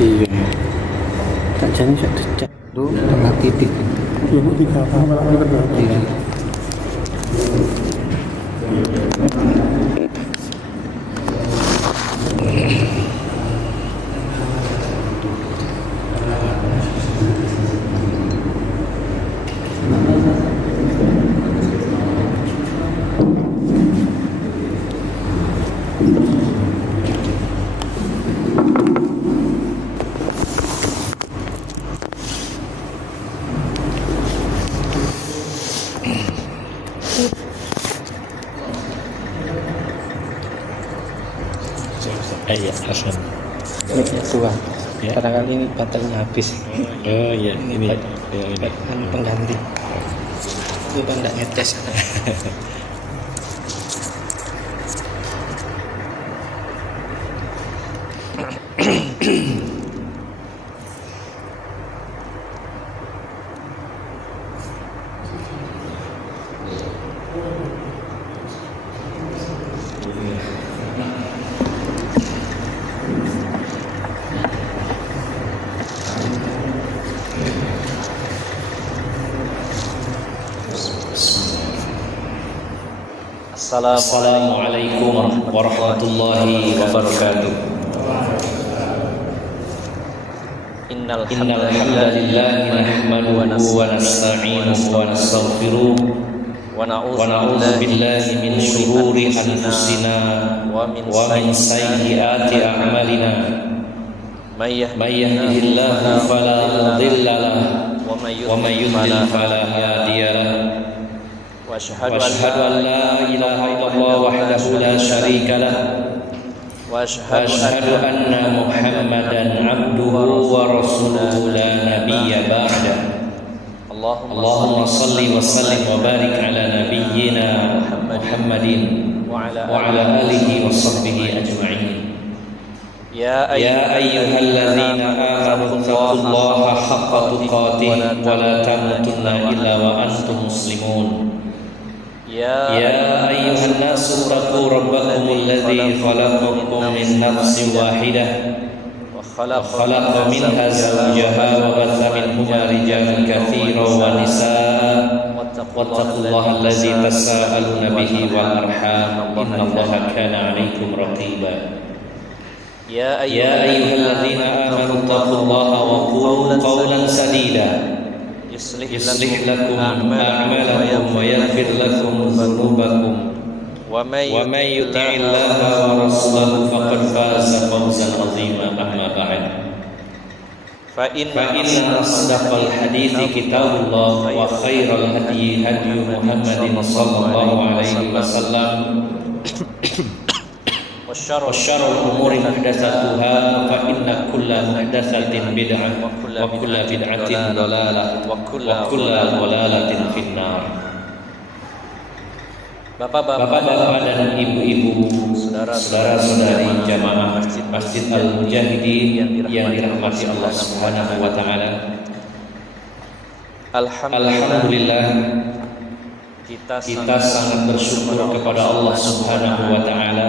Iya. Tak jadi saya cek. Tuh tengah titik. Ibu tiga apa malah terganti. Iya, Hasan. Ini tua. Ya. Kadang-kadang ini baterainya habis. Oh iya, ini. Kan pengganti. Itu kan enggak ngetes. Assalamualaikum warahmatullahi wabarakatuh. Innal hamdalillah nahmaduhu wa nasta'inuhu wa nastaghfiruh wa na'udzu billahi min shururi anfusina wa min sayyiati a'malina. May yahdihillahu fala mudilla lahu wa may yudlil fala hadiya lahu. وأشهد أن لا إله إلا الله وحده لا شريك له وأشهد أن محمدا عبده ورسوله لا نبي بعده. اللهم صل وسلم وبارك على نبينا محمد وعلى آله وصحبه أجمعين. يا أيها الذين آمنوا اتقوا الله حق تقاته ولا تموتن إلا وأنتم مسلمون. يا أيها الناس اتقوا ربكم الذي خلقكم من نفس واحدة وخلق منها زوجها وبث منهما رجالا كثيرا ونساء واتقوا الله الذي تساءلون به والأرحام إن الله كان عليكم رقيبا. يا أيها الذين آمنوا اتقوا الله وقولوا قولا سديدا يصلح لكم أعمالكم ويغفر لكم ذنوبكم ومن يطع الله ورسوله فقد فاز فوزا عظيما. أما بعد فإن أصدق الحديث كتاب الله وخير الهدي هدي محمد صلى الله عليه وسلم وشر الأمور محدثاتها فإن كل محدثة بدعة وكل بدعة ضلالة وكل ضلالة في النار. Bapak-bapak dan ibu-ibu, saudara-saudari jamaah Masjid Al-Mujahidin yang dirahmati Allah Subhanahu wa taala. Alhamdulillah kita sangat bersyukur kepada Allah Subhanahu wa taala.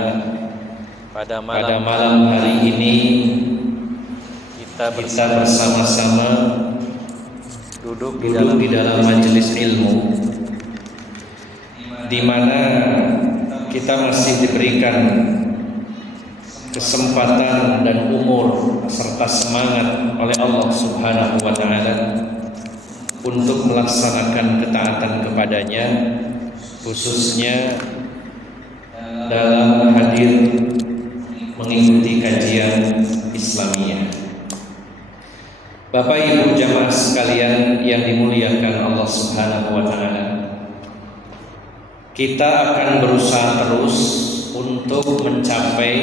Pada malam hari ini kita bersama-sama duduk di dalam majelis ilmu, di mana kita masih diberikan kesempatan dan umur serta semangat oleh Allah Subhanahu wa taala untuk melaksanakan ketaatan kepadanya, khususnya dalam hadir mengikuti kajian Islamiyah. Bapak Ibu jamaah sekalian yang dimuliakan Allah Subhanahu wa taala, kita akan berusaha terus untuk mencapai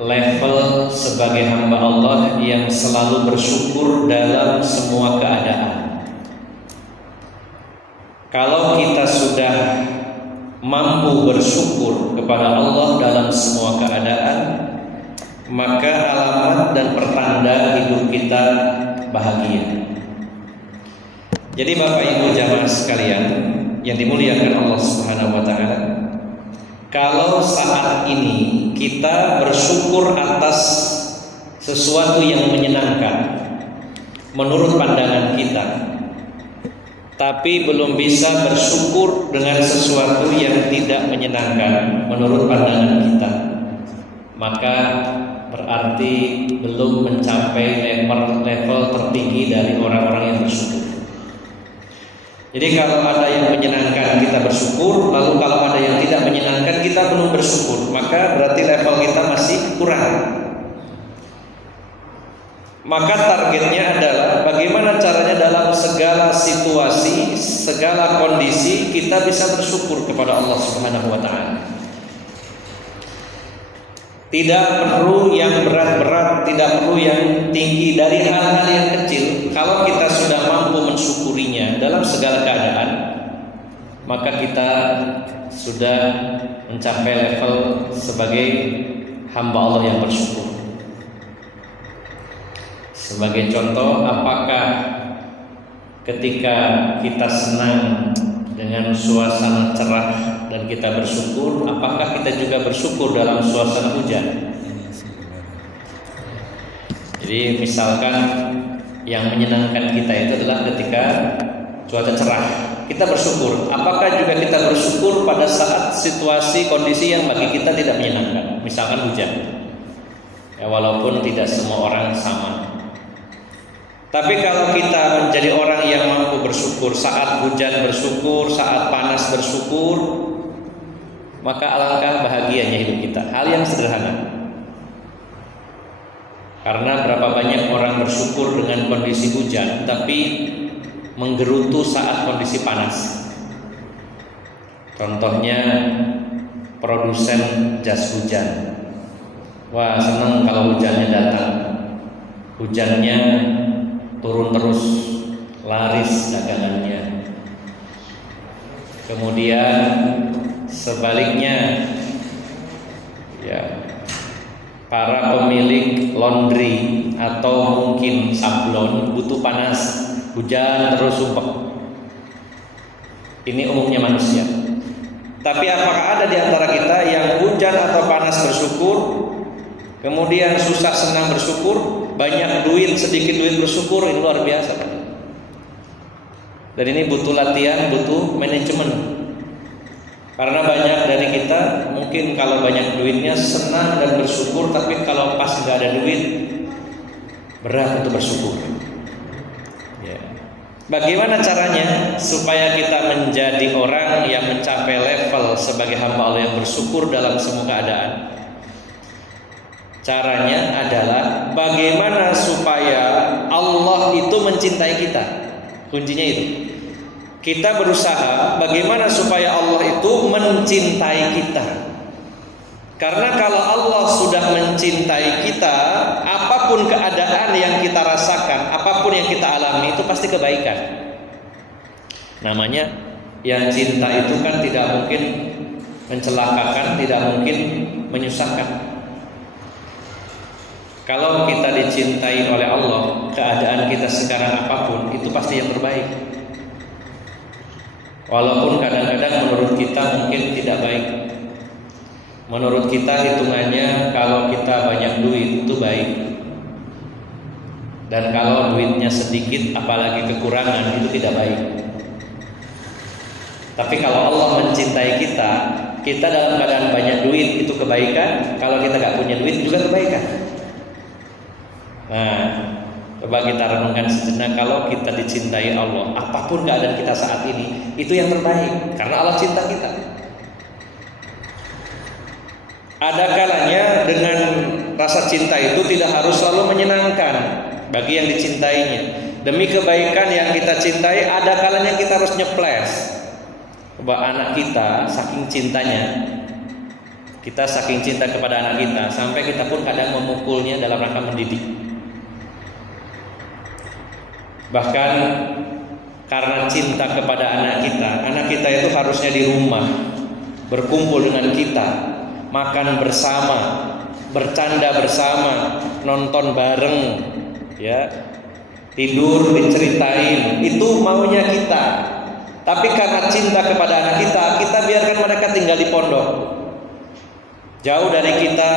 level sebagai hamba Allah yang selalu bersyukur dalam semua keadaan. Kalau kita sudah mampu bersyukur kepada Allah dalam semua keadaan, maka alamat dan pertanda hidup kita bahagia. Jadi Bapak Ibu jamaah sekalian yang dimuliakan Allah Subhanahu wa taala, kalau saat ini kita bersyukur atas sesuatu yang menyenangkan menurut pandangan kita, tapi belum bisa bersyukur dengan sesuatu yang tidak menyenangkan menurut pandangan kita, maka berarti belum mencapai level tertinggi dari orang-orang yang bersyukur. Jadi kalau ada yang menyenangkan kita bersyukur, lalu kalau ada yang tidak menyenangkan kita belum bersyukur, maka berarti level kita masih kurang. Maka targetnya adalah bagaimana caranya dalam segala situasi, segala kondisi kita bisa bersyukur kepada Allah Subhanahu wa taala. Tidak perlu yang berat-berat, tidak perlu yang tinggi, dari hal-hal yang kecil. Kalau kita sudah mampu mensyukurinya dalam segala keadaan, maka kita sudah mencapai level sebagai hamba Allah yang bersyukur. Sebagai contoh, apakah ketika kita senang dengan suasana cerah dan kita bersyukur, apakah kita juga bersyukur dalam suasana hujan? Jadi misalkan yang menyenangkan kita itu adalah ketika cuaca cerah, kita bersyukur. Apakah juga kita bersyukur pada saat situasi kondisi yang bagi kita tidak menyenangkan, misalkan hujan? Ya, walaupun tidak semua orang sama. Tapi kalau kita menjadi orang yang mampu bersyukur, saat hujan bersyukur, saat panas bersyukur, maka alangkah bahagianya hidup kita. Hal yang sederhana. Karena berapa banyak orang bersyukur dengan kondisi hujan, tapi menggerutu saat kondisi panas. Contohnya produsen jas hujan. Wah, senang kalau hujannya datang. Hujannya turun terus, laris dagangannya. Kemudian sebaliknya, ya, para pemilik laundry atau mungkin sablon butuh panas, hujan terus sumpah. Ini umumnya manusia. Tapi apakah ada di antara kita yang hujan atau panas bersyukur, kemudian susah senang bersyukur, banyak duit, sedikit duit bersyukur? Ini luar biasa. Dan ini butuh latihan, butuh manajemen. Karena banyak dari kita mungkin kalau banyak duitnya senang dan bersyukur, tapi kalau pas nggak ada duit berat untuk bersyukur. Ya. Bagaimana caranya supaya kita menjadi orang yang mencapai level sebagai hamba Allah yang bersyukur dalam semua keadaan? Caranya adalah bagaimana supaya Allah itu mencintai kita. Kuncinya itu. Kita berusaha bagaimana supaya Allah itu mencintai kita. Karena kalau Allah sudah mencintai kita, apapun keadaan yang kita rasakan, apapun yang kita alami, itu pasti kebaikan. Namanya yang cinta itu kan tidak mungkin mencelakakan, tidak mungkin menyusahkan. Kalau kita dicintai oleh Allah, keadaan kita sekarang apapun, itu pasti yang terbaik. Walaupun kadang-kadang menurut kita mungkin tidak baik. Menurut kita hitungannya kalau kita banyak duit itu baik. Dan kalau duitnya sedikit, apalagi kekurangan, itu tidak baik. Tapi kalau Allah mencintai kita, kita dalam keadaan banyak duit itu kebaikan. Kalau kita gak punya duit juga kebaikan. Nah, coba kita renungkan sejenak, kalau kita dicintai Allah, apapun keadaan kita saat ini, itu yang terbaik, karena Allah cinta kita. Ada kalanya dengan rasa cinta itu tidak harus selalu menyenangkan bagi yang dicintainya. Demi kebaikan yang kita cintai, ada kalanya kita harus nyeples. Coba anak kita saking cintanya, kita saking cinta kepada anak kita, sampai kita pun kadang memukulnya dalam rangka mendidik. Bahkan karena cinta kepada anak kita itu harusnya di rumah, berkumpul dengan kita, makan bersama, bercanda bersama, nonton bareng, ya, tidur diceritain, itu maunya kita. Tapi karena cinta kepada anak kita, kita biarkan mereka tinggal di pondok. jauh dari kita,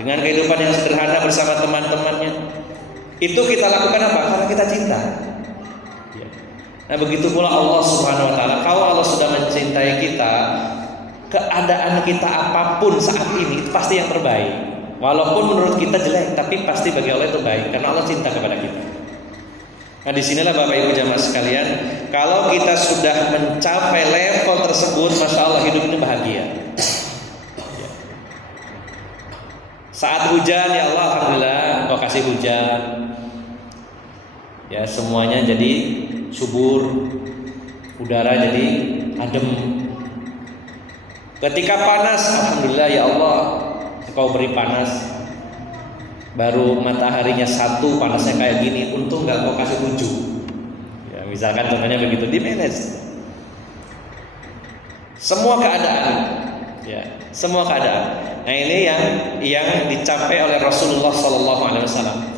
dengan kehidupan yang sederhana bersama teman-temannya. Itu kita lakukan apa? Karena kita cinta. Nah, begitu pula Allah Subhanahu wa taala. Kalau Allah sudah mencintai kita, keadaan kita apapun saat ini itu pasti yang terbaik. Walaupun menurut kita jelek, tapi pasti bagi Allah itu baik karena Allah cinta kepada kita. Nah, disinilah Bapak Ibu jamaah sekalian, kalau kita sudah mencapai level tersebut, masya Allah hidup ini bahagia. Saat hujan, ya Allah, alhamdulillah, Engkau kasih hujan. Ya, semuanya jadi subur, udara jadi adem. Ketika panas, alhamdulillah ya Allah, Engkau beri panas. Baru mataharinya satu, panasnya kayak gini, untung nggak Engkau kasih 7. Ya, misalkan contohnya begitu, di manage. Semua keadaan, ya, semua keadaan. Nah, ini yang dicapai oleh Rasulullah SAW.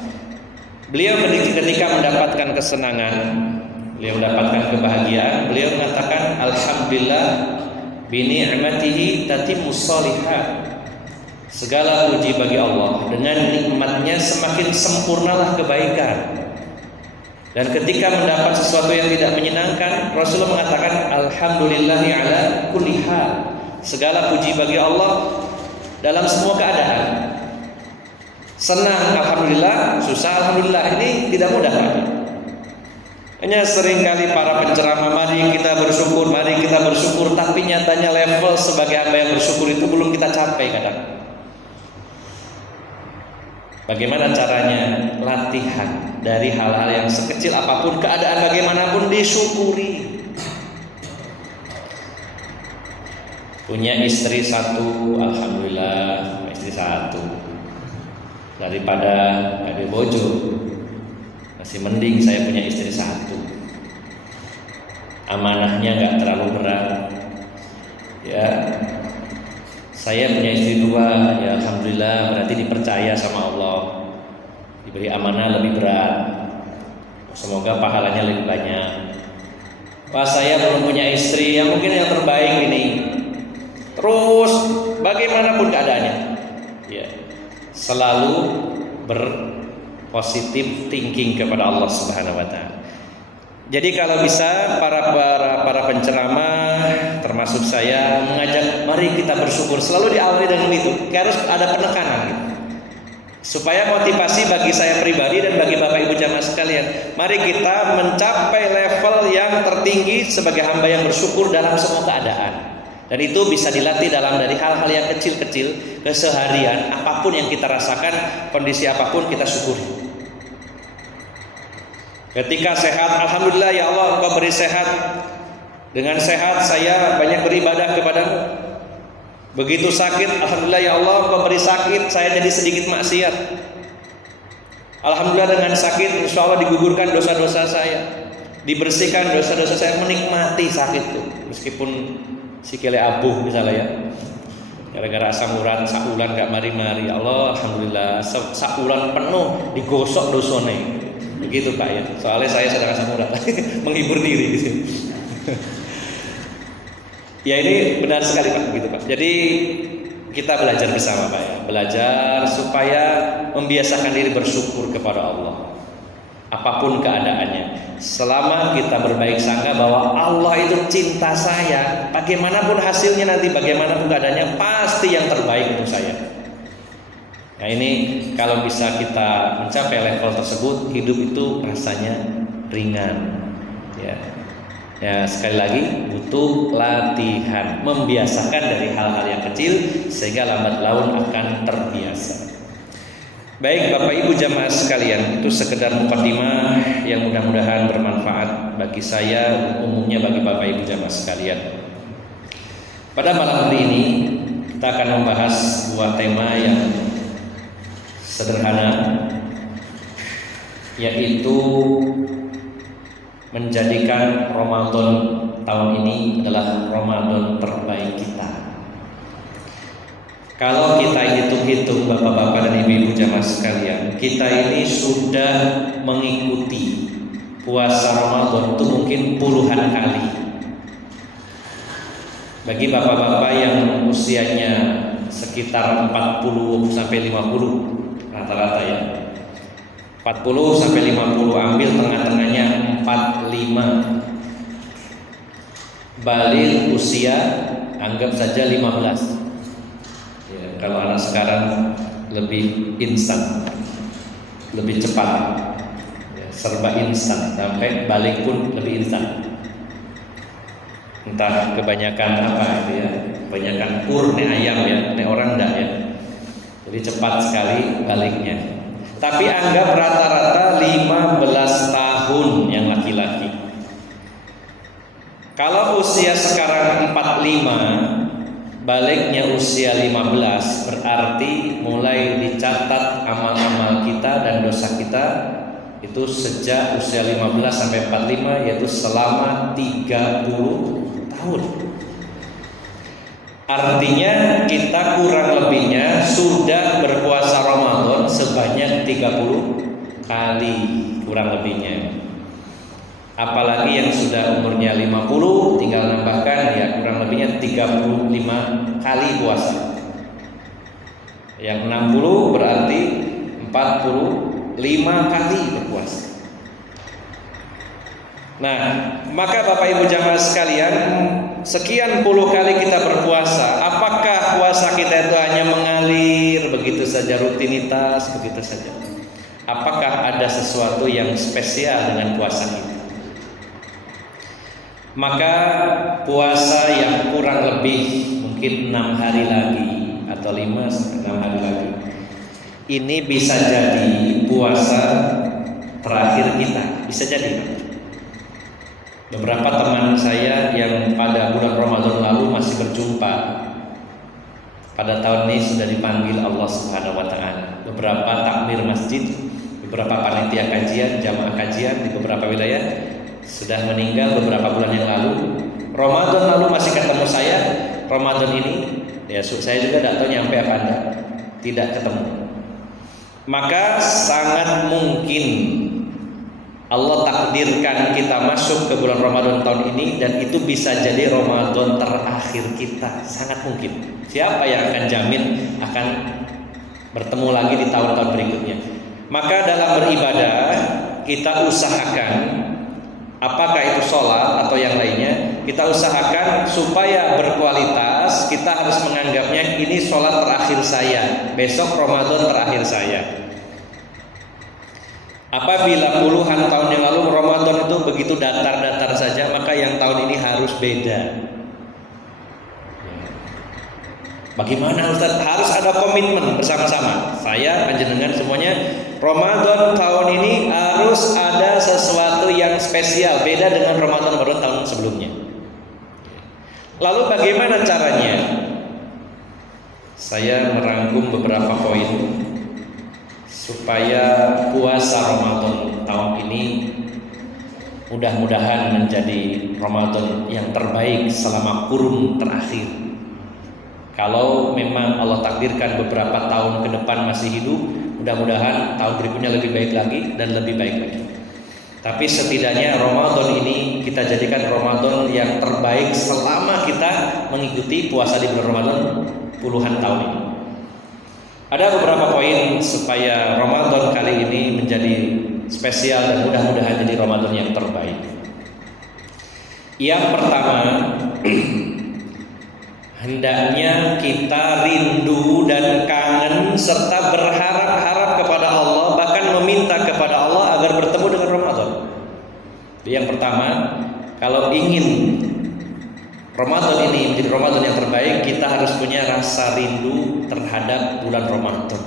Beliau ketika mendapatkan kesenangan, beliau mendapatkan kebahagiaan, beliau mengatakan alhamdulillah bi ni'matihi tatimmus shalihat. Segala puji bagi Allah, dengan nikmatnya semakin sempurnalah kebaikan. Dan ketika mendapat sesuatu yang tidak menyenangkan, Rasulullah mengatakan alhamdulillahi ala kulli hal. Segala puji bagi Allah dalam semua keadaan. Senang alhamdulillah, susah alhamdulillah. Ini tidak mudah lagi. Hanya seringkali para penceramah mari kita bersyukur, tapi nyatanya level sebagai hamba yang bersyukur itu belum kita capai kadang. Bagaimana caranya? Latihan dari hal-hal yang sekecil apapun, keadaan bagaimanapun disyukuri. Punya istri satu, alhamdulillah, istri satu. Daripada ada bojo, masih mending saya punya istri satu. Amanahnya nggak terlalu berat. Ya, saya punya istri 2, ya alhamdulillah, berarti dipercaya sama Allah, diberi amanah lebih berat. Semoga pahalanya lebih banyak. Pak, saya belum punya istri, ya mungkin yang terbaik ini. Terus bagaimanapun keadaannya, ya selalu berpositif thinking kepada Allah Subhanahu wa taala. Jadi kalau bisa para penceramah termasuk saya mengajak mari kita bersyukur, selalu diawali dengan itu. Harus ada penekanan gitu. Supaya motivasi bagi saya pribadi dan bagi Bapak Ibu jamaah sekalian, mari kita mencapai level yang tertinggi sebagai hamba yang bersyukur dalam semua keadaan. Dan itu bisa dilatih dari hal-hal yang kecil-kecil keseharian, apapun yang kita rasakan, kondisi apapun kita syukuri. Ketika sehat, alhamdulillah ya Allah Engkau beri sehat. Dengan sehat saya banyak beribadah kepadamu. Begitu sakit, alhamdulillah ya Allah Engkau beri sakit, saya jadi sedikit maksiat. Alhamdulillah dengan sakit insya Allah digugurkan dosa-dosa saya, dibersihkan dosa-dosa saya, menikmati sakit itu. Meskipun sikile abuh misalnya ya, gara-gara asam urat saulan gak mari-mari, ya Allah alhamdulillah saulan penuh digosok dosone. Begitu Pak ya. Soalnya saya sedang asam urat. Menghibur diri gitu. Ya ini benar sekali Pak, begitu Pak. Jadi kita belajar bersama Pak ya. Belajar supaya membiasakan diri bersyukur kepada Allah. Apapun keadaannya. Selama kita berbaik sangka bahwa Allah itu cinta saya, bagaimanapun hasilnya nanti, bagaimanapun keadaannya, pasti yang terbaik untuk saya. Nah ini kalau bisa kita mencapai level tersebut, hidup itu rasanya ringan. Ya sekali lagi butuh latihan, membiasakan dari hal-hal yang kecil sehingga lambat laun akan terbiasa. Baik Bapak Ibu jamaah sekalian, itu sekedar mukadimah yang mudah-mudahan bermanfaat bagi saya, umumnya bagi Bapak Ibu jamaah sekalian. Pada malam hari ini kita akan membahas sebuah tema yang sederhana, yaitu menjadikan Ramadan tahun ini adalah Ramadan terbaik kita. Kalau kita hitung-hitung bapak-bapak dan ibu-ibu jamaah sekalian, kita ini sudah mengikuti puasa Ramadan itu mungkin puluhan kali. Bagi bapak-bapak yang usianya sekitar 40 sampai 50 rata-rata ya. 40 sampai 50, ambil tengah-tengahnya 45. Baligh usia anggap saja 15. Ya, kalau anak sekarang lebih instan, lebih cepat, ya, serba instan, sampai balik pun lebih instan. Entah kebanyakan apa itu ya, kebanyakan pur nih ayam ya, nih orang enggak ya. Jadi cepat sekali baliknya. Tapi anggap rata-rata 15 tahun yang laki-laki. Kalau usia sekarang 45, baliknya usia 15, berarti mulai dicatat amal-amal kita dan dosa kita itu sejak usia 15 sampai 45, yaitu selama 30 tahun. Artinya kita kurang lebihnya sudah berpuasa Ramadan sebanyak 30 kali kurang lebihnya. Apalagi yang sudah umurnya 50, tinggal nambahkan ya kurang lebihnya 35 kali puasa. Yang 60 berarti 45 kali berpuasa. Nah, maka Bapak Ibu jamaah sekalian, sekian puluh kali kita berpuasa, apakah puasa kita itu hanya mengalir begitu saja, rutinitas begitu saja? Apakah ada sesuatu yang spesial dengan puasa kita? Maka puasa yang kurang lebih mungkin 6 hari lagi atau 5 sampai 6 hari lagi, ini bisa jadi puasa terakhir kita, bisa jadi. Beberapa teman saya yang pada bulan Ramadan lalu masih berjumpa, pada tahun ini sudah dipanggil Allah Subhanahu wa taala. Beberapa takmir masjid, beberapa panitia kajian, jamaah kajian di beberapa wilayah sudah meninggal beberapa bulan yang lalu. Ramadan lalu masih ketemu saya, Ramadan ini ya saya juga tidak tahu nyampe apa enggak, tidak ketemu. Maka sangat mungkin Allah takdirkan kita masuk ke bulan Ramadan tahun ini, dan itu bisa jadi Ramadan terakhir kita. Sangat mungkin. Siapa yang akan jamin akan bertemu lagi di tahun-tahun berikutnya? Maka dalam beribadah kita usahakan, apakah itu sholat atau yang lainnya, kita usahakan supaya berkualitas. Kita harus menganggapnya ini sholat terakhir saya, besok Ramadan terakhir saya. Apabila puluhan tahun yang lalu Ramadan itu begitu datar-datar saja, maka yang tahun ini harus beda. Bagaimana Ustaz? Harus ada komitmen bersama-sama. Saya, panjenengan semuanya, Ramadan tahun ini harus ada sesuatu yang spesial, beda dengan Ramadan tahun sebelumnya. Lalu bagaimana caranya? Saya merangkum beberapa poin supaya puasa Ramadan tahun ini mudah-mudahan menjadi Ramadan yang terbaik selama kurun terakhir. Kalau memang Allah takdirkan beberapa tahun ke depan masih hidup, mudah-mudahan tahun berikutnya lebih baik lagi dan lebih baik lagi. Tapi setidaknya Ramadan ini kita jadikan Ramadan yang terbaik selama kita mengikuti puasa di bulan Ramadan puluhan tahun ini. Ada beberapa poin supaya Ramadan kali ini menjadi spesial dan mudah-mudahan jadi Ramadan yang terbaik. Yang pertama, hendaknya kita rindu dan kangen serta berharap-harap kepada Allah, bahkan meminta kepada Allah agar bertemu dengan Ramadan. Yang pertama, kalau ingin Ramadan ini menjadi Ramadan yang terbaik, kita harus punya rasa rindu terhadap bulan Ramadan,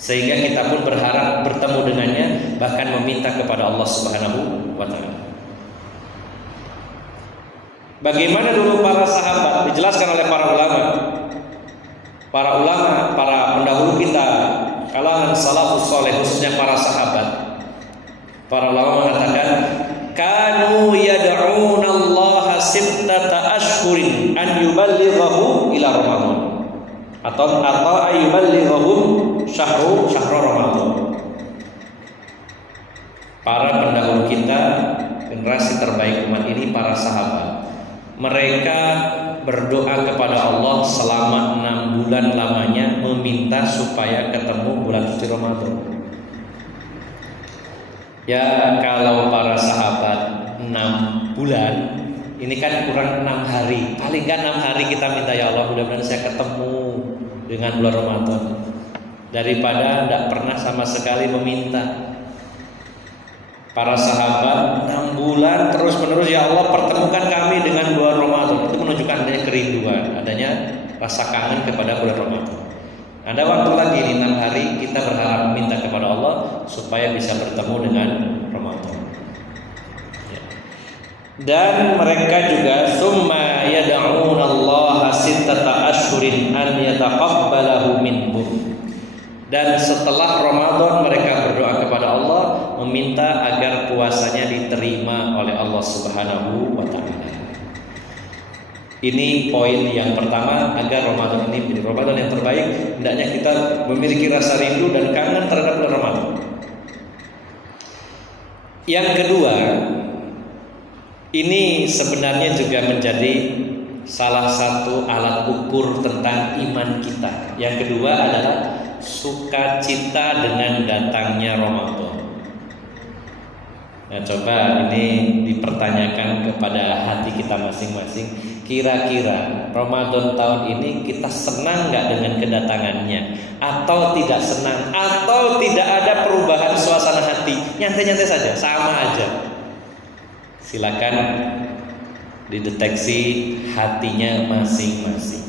sehingga kita pun berharap bertemu dengannya, bahkan meminta kepada Allah Subhanahu wa taala. Bagaimana dulu para sahabat, dijelaskan oleh para ulama, para pendahulu kita, kalangan salafus saleh, khususnya para sahabat. Para ulama mengatakan, kanu yad'una Allah sittata ashhurin an yuballighahu ila Ramadan, atau ayuballighahum syahru Ramadan. Para pendahulu kita, generasi terbaik umat ini, para sahabat, mereka berdoa kepada Allah selama 6 bulan lamanya meminta supaya ketemu bulan suci Ramadan. Ya kalau para sahabat 6 bulan, ini kan kurang 6 hari. Paling kan 6 hari kita minta, ya Allah mudah-mudahan saya ketemu dengan bulan Ramadan, daripada tidak pernah sama sekali meminta. Para sahabat 6 bulan terus menerus, ya Allah pertemukan kami dengan bulan Ramadan. Itu menunjukkan adanya kerinduan, adanya rasa kangen kepada bulan Ramadan. Ada waktu lagi di 6 hari kita berharap minta kepada Allah supaya bisa bertemu dengan Ramadan. Dan mereka juga summa yad'una Allah sittata asyhurin an yataqabbalahu minhum. Dan setelah Ramadan mereka berdoa kepada Allah meminta agar puasanya diterima oleh Allah Subhanahu wa taala. Ini poin yang pertama, agar Ramadan ini menjadi Ramadan yang terbaik, hendaknya kita memiliki rasa rindu dan kangen terhadap bulan Ramadan. Yang kedua, ini sebenarnya juga menjadi salah satu alat ukur tentang iman kita. Yang kedua adalah sukacita dengan datangnya Ramadan. Nah, coba ini dipertanyakan kepada hati kita masing-masing. Kira-kira Ramadan tahun ini kita senang nggak dengan kedatangannya, atau tidak senang, atau tidak ada perubahan suasana hati, nyantai-nyantai saja, sama aja. Silakan dideteksi hatinya masing-masing.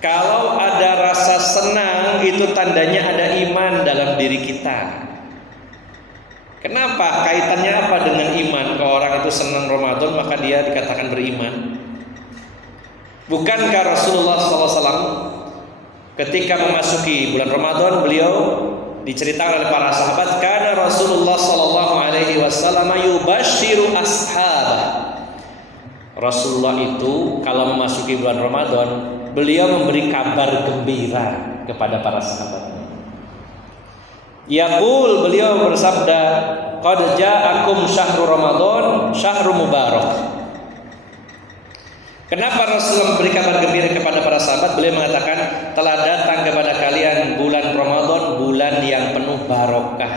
Kalau ada rasa senang, itu tandanya ada iman dalam diri kita. Kenapa? Kaitannya apa dengan iman? Kalau orang itu senang Ramadan, maka dia dikatakan beriman. Bukankah Rasulullah SAW ketika memasuki bulan Ramadan, beliau diceritakan oleh para sahabat, karena Rasulullah SAW yubashiru ashabah. Rasulullah itu kalau memasuki bulan Ramadan, beliau memberi kabar gembira kepada para sahabatnya. Yaqul, beliau bersabda, qad ja'akum syahrul Ramadan, syahrul mubarak. Kenapa Rasulullah memberi kabar gembira kepada para sahabat? Beliau mengatakan, telah datang kepada kalian bulan Ramadan, bulan yang penuh barokah.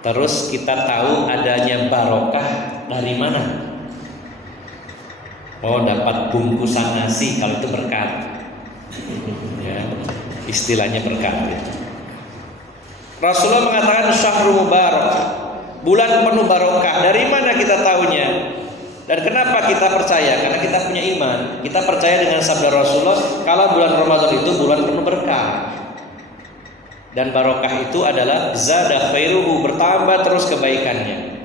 Terus kita tahu adanya barokah dari mana? Oh, dapat bungkusan nasi, kalau itu berkat. Ya, istilahnya berkat. Rasulullah mengatakan syahrul mubarak, bulan penuh barokah. Dari mana kita tahunya? Dan kenapa kita percaya? Karena kita punya iman. Kita percaya dengan sabda Rasulullah, kalau bulan Ramadan itu bulan penuh berkah. Dan barokah itu adalah zada khairuhu, bertambah terus kebaikannya.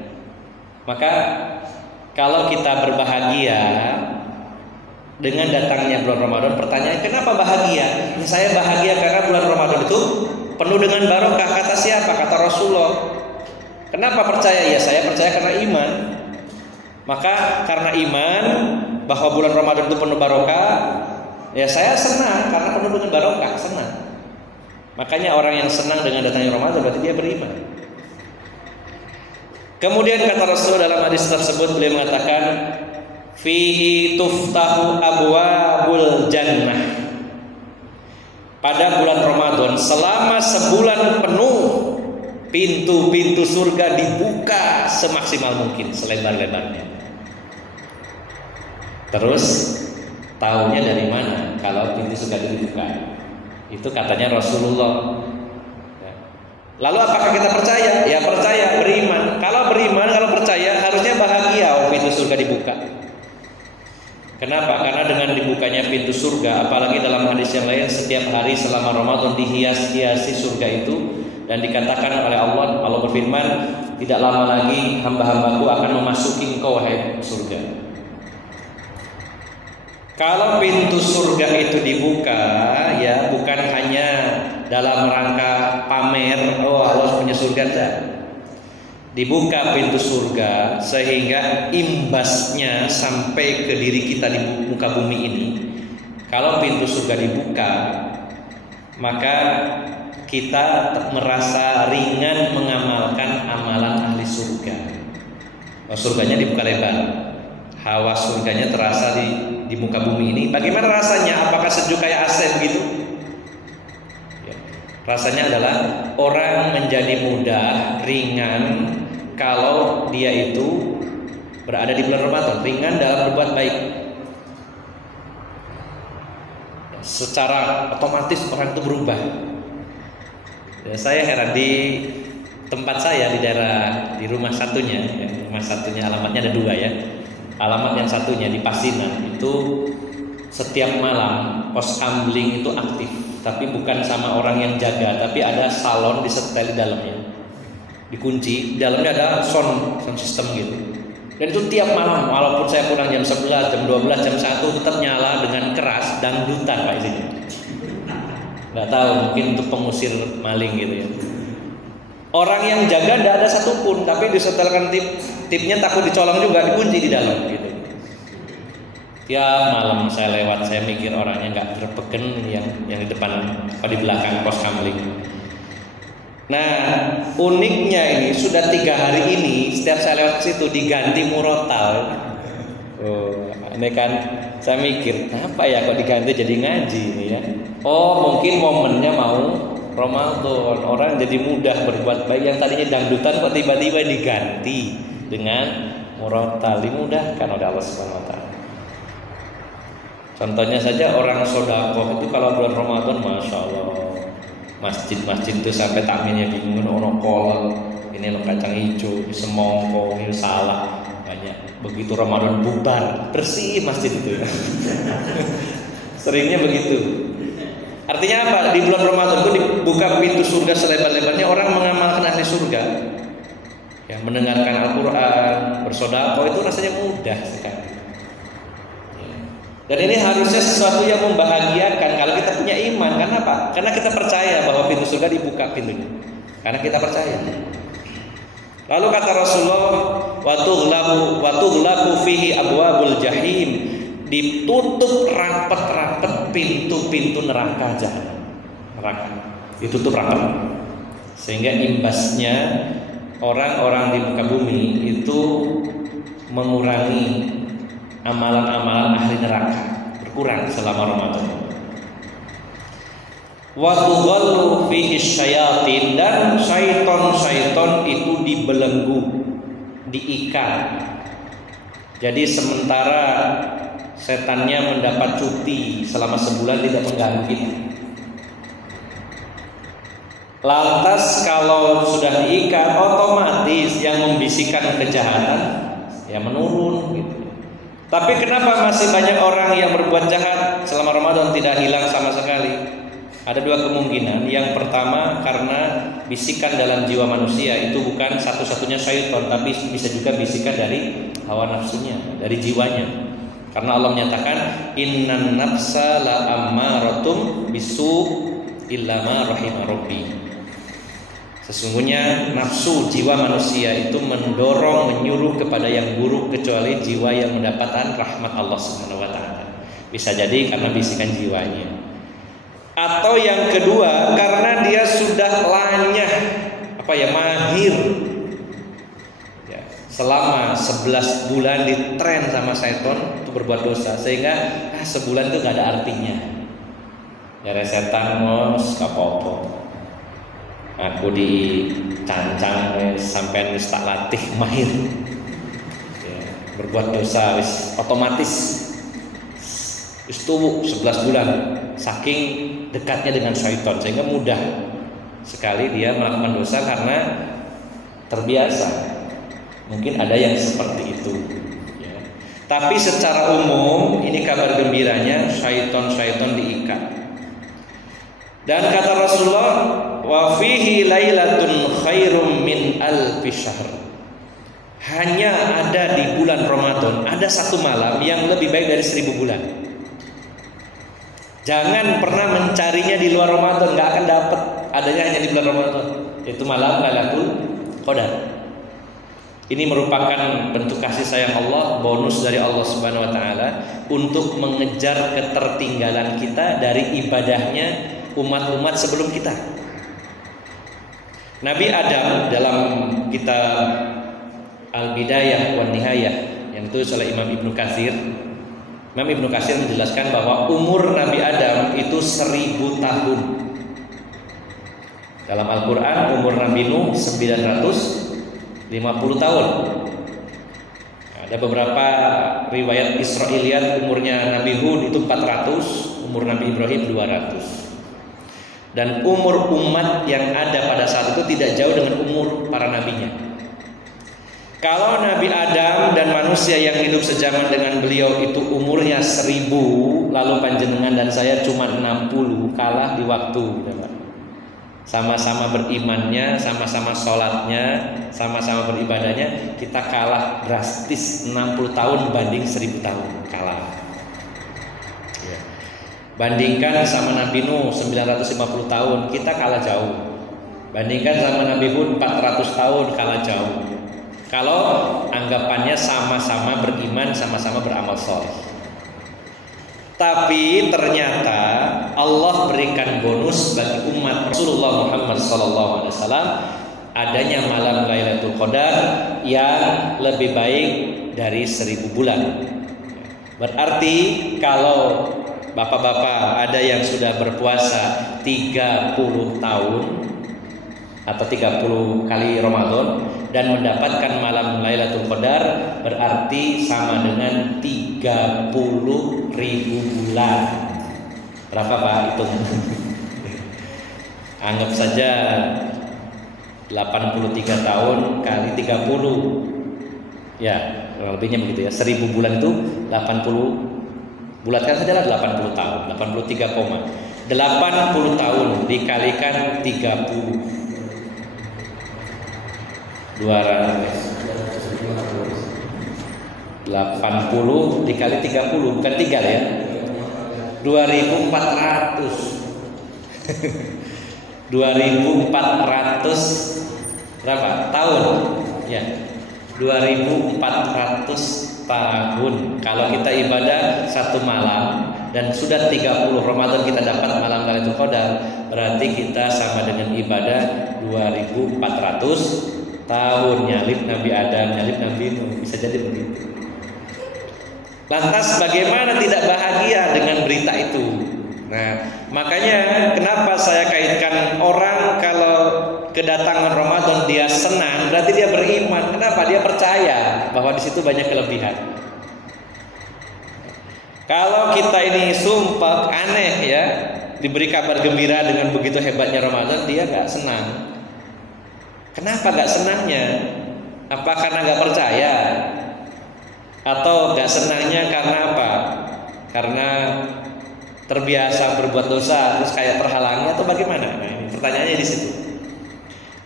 Maka kalau kita berbahagia dengan datangnya bulan Ramadan, pertanyaan kenapa bahagia? Ya, saya bahagia karena bulan Ramadan itu penuh dengan barokah. Kata siapa? Kata Rasulullah. Kenapa percaya? Ya saya percaya karena iman. Maka karena iman bahwa bulan Ramadan itu penuh barokah, ya saya senang karena penuh dengan barokah, senang. Makanya orang yang senang dengan datangnya Ramadan berarti dia beriman. Kemudian kata Rasul dalam hadis tersebut, beliau mengatakan, fihi tuftahu abwabul jannah. Pada bulan Ramadan selama sebulan penuh, pintu-pintu surga dibuka semaksimal mungkin, selebar-lebarnya. Terus tahunya dari mana kalau pintu surga dibuka? Itu katanya Rasulullah. Lalu apakah kita percaya? Ya percaya, beriman. Kalau beriman, kalau percaya, harusnya bahagia pintu surga dibuka. Kenapa? Karena dengan dibukanya pintu surga, apalagi dalam hadis yang lain, setiap hari selama Ramadan dihias-hiasi surga itu. Dan dikatakan oleh Allah berfirman, tidak lama lagi hamba-hambaku akan memasuki engkau wahai surga. Kalau pintu surga itu dibuka, ya bukan hanya dalam rangka pamer, oh Allah punya surga, enggak. Dibuka pintu surga sehingga imbasnya sampai ke diri kita di muka bumi ini. Kalau pintu surga dibuka, maka kita merasa ringan mengamalkan amalan ahli surga. Oh, surganya dibuka lebar. hawa surganya terasa di muka bumi ini. Bagaimana rasanya? Apakah sejuk kayak AC begitu? Ya. Rasanya adalah orang menjadi mudah, ringan kalau dia itu berada di bulan Ramadan, ringan dalam berbuat baik. Secara otomatis orang itu berubah. Ya, saya heran di tempat saya di daerah di rumah satunya, ya, rumah satunya alamatnya ada 2 ya. Alamat yang satunya di Pasinan itu setiap malam pos kamling itu aktif, tapi bukan sama orang yang jaga, tapi ada salon disetel di dalamnya, dikunci, di dalamnya ada sound system gitu. Dan itu tiap malam, walaupun saya pulang jam 11, jam 12, jam 1 tetap nyala dengan keras, dangdutan Pak isinya. Nggak tahu, mungkin untuk pengusir maling gitu ya. Orang yang jaga tidak ada satupun, tapi disetelkan tipnya takut dicolong juga, dikunci di dalam gitu. Tiap malam saya lewat, saya mikir orangnya nggak terpeken yang di depan atau di belakang pos kamling. Nah, uniknya ini sudah 3 hari ini setiap saya lewat ke situ diganti murotal. Oh, ini kan saya mikir apa ya kok diganti jadi ngaji ini ya? Oh, mungkin momennya mau Ramadan, orang jadi mudah berbuat baik. Yang tadinya dangdutan kok tiba-tiba diganti dengan murotal, dimudahkan oleh Allah Subhanahu wa taala. Contohnya saja orang sedekah itu kalau bulan Ramadan, masya Allah, masjid-masjid itu sampai takminnya bingung, ono kolak, ini lo kacang hijau, ini semongko, ini salah, banyak. Begitu Ramadan bubar, bersih masjid itu ya. Seringnya begitu. Artinya apa? Di bulan Ramadan itu dibuka pintu surga selebar-lebarnya, orang mengamalkan ahli surga, ya, mendengarkan Al-Quran, bersedekah itu rasanya mudah sekali. Dan ini harusnya sesuatu yang membahagiakan kalau kita punya iman. Karena apa? Karena kita percaya bahwa pintu surga dibuka pintunya. Karena kita percaya. Lalu kata Rasulullah, wa tughlaqu fihi abwabul jahim. Ditutup rapat-rapat pintu-pintu neraka jahanam. Neraka ditutup rapat. Sehingga imbasnya orang-orang di muka bumi itu mengurangi amalan-amalan ahli neraka, berkurang selama Ramadan. Wa tughallu fihi syayatin, dan syaiton-syaiton itu dibelenggu, diikat. Jadi sementara setannya mendapat cuti selama sebulan tidak mengganggu kita. Lantas kalau sudah diikat, otomatis yang membisikkan kejahatan ya menurun gitu. Tapi kenapa masih banyak orang yang berbuat jahat selama Ramadan tidak hilang sama sekali? Ada 2 kemungkinan. Yang pertama, karena bisikan dalam jiwa manusia itu bukan satu-satunya syaitan, tapi bisa juga bisikan dari hawa nafsunya, dari jiwanya. Karena Allah menyatakan innan nafsa la ammaratum bisu illa ma rahima rabbi. Sesungguhnya nafsu jiwa manusia itu mendorong, menyuruh kepada yang buruk kecuali jiwa yang mendapatkan rahmat Allah Subhanahu wa taala. Bisa jadi karena bisikan jiwanya. Atau yang kedua, karena dia sudah lanyah, mahir. Ya, selama 11 bulan ditren sama setan untuk berbuat dosa, sehingga sebulan itu gak ada artinya. Ya setan mos kapopo. Aku dicancang sampai wis tak latih mahir. Ya, berbuat dosa wis otomatis wis tubuh 11 bulan, saking dekatnya dengan syaitan sehingga mudah sekali dia melakukan dosa karena terbiasa. Mungkin ada yang seperti itu ya. Tapi secara umum ini kabar gembiranya, syaitan diikat. Dan kata Rasulullah, wa fihi lailatun khairum min alfi syahr. Hanya ada di bulan Ramadan ada 1 malam yang lebih baik dari 1000 bulan. Jangan pernah mencarinya di luar Ramadan, nggak akan dapat. Adanya hanya di bulan Ramadan. Itu malam Lailatul Qadar. Ini merupakan bentuk kasih sayang Allah, bonus dari Allah Subhanahu wa taala untuk mengejar ketertinggalan kita dari ibadahnya umat-umat sebelum kita. Nabi Adam dalam kitab Al-Bidayah wan Nihayah yang ditulis oleh Imam Ibnu Katsir. Imam Ibnu Katsir menjelaskan bahwa umur Nabi Adam itu 1000 tahun. Dalam Al-Quran umur Nabi Nuh 950 tahun. Ada beberapa riwayat Israiliyat umurnya Nabi Hud itu 400, umur Nabi Ibrahim 200. Dan umur umat yang ada pada saat itu tidak jauh dengan umur para nabinya. Kalau Nabi Adam dan manusia yang hidup sejaman dengan beliau itu umurnya 1000, lalu panjenengan dan saya cuma 60, kalah di waktu. Sama-sama berimannya, sama-sama sholatnya, sama-sama beribadahnya, kita kalah drastis 60 tahun banding 1000 tahun, kalah. Ya. Bandingkan sama Nabi Nuh 950 tahun, kita kalah jauh. Bandingkan sama Nabi Hud 400 tahun, kalah jauh. Kalau anggapannya sama-sama beriman, sama-sama beramal soleh. Tapi ternyata Allah berikan bonus bagi umat Rasulullah Muhammad SAW adanya malam Lailatul Qadar yang lebih baik dari 1000 bulan. Berarti kalau bapak-bapak ada yang sudah berpuasa 30 tahun atau 30 kali Ramadan dan mendapatkan malam Lailatul Qadar, berarti sama dengan 30.000 bulan. Berapa Pak hitung? Anggap saja 83 tahun kali 30. Ya, lebihnya begitu ya. 1000 bulan itu 80. Bulatkan saja lah 80 tahun. 80 tahun dikalikan 30. 280 dikali 30 bukan 3 ya. 2400 berapa tahun ya, 2400 tahun. Kalau kita ibadah 1 malam dan sudah 30 Ramadan kita dapat malam Lailatul Qadar, berarti kita sama dengan ibadah 2400 tahun, nyalip Nabi Adam, nyalip Nabi Nuh, bisa jadi begitu. Lantas bagaimana tidak bahagia dengan berita itu? Nah, makanya kenapa saya kaitkan orang kalau kedatangan Ramadan dia senang, berarti dia beriman. Kenapa? Dia percaya bahwa di situ banyak kelebihan. Kalau kita ini sumpah aneh ya, diberi kabar gembira dengan begitu hebatnya Ramadan, dia nggak senang. Kenapa gak senangnya? Apa karena gak percaya? Atau gak senangnya karena apa? Karena terbiasa berbuat dosa terus kayak terhalangi atau bagaimana? Nah, ini pertanyaannya di situ.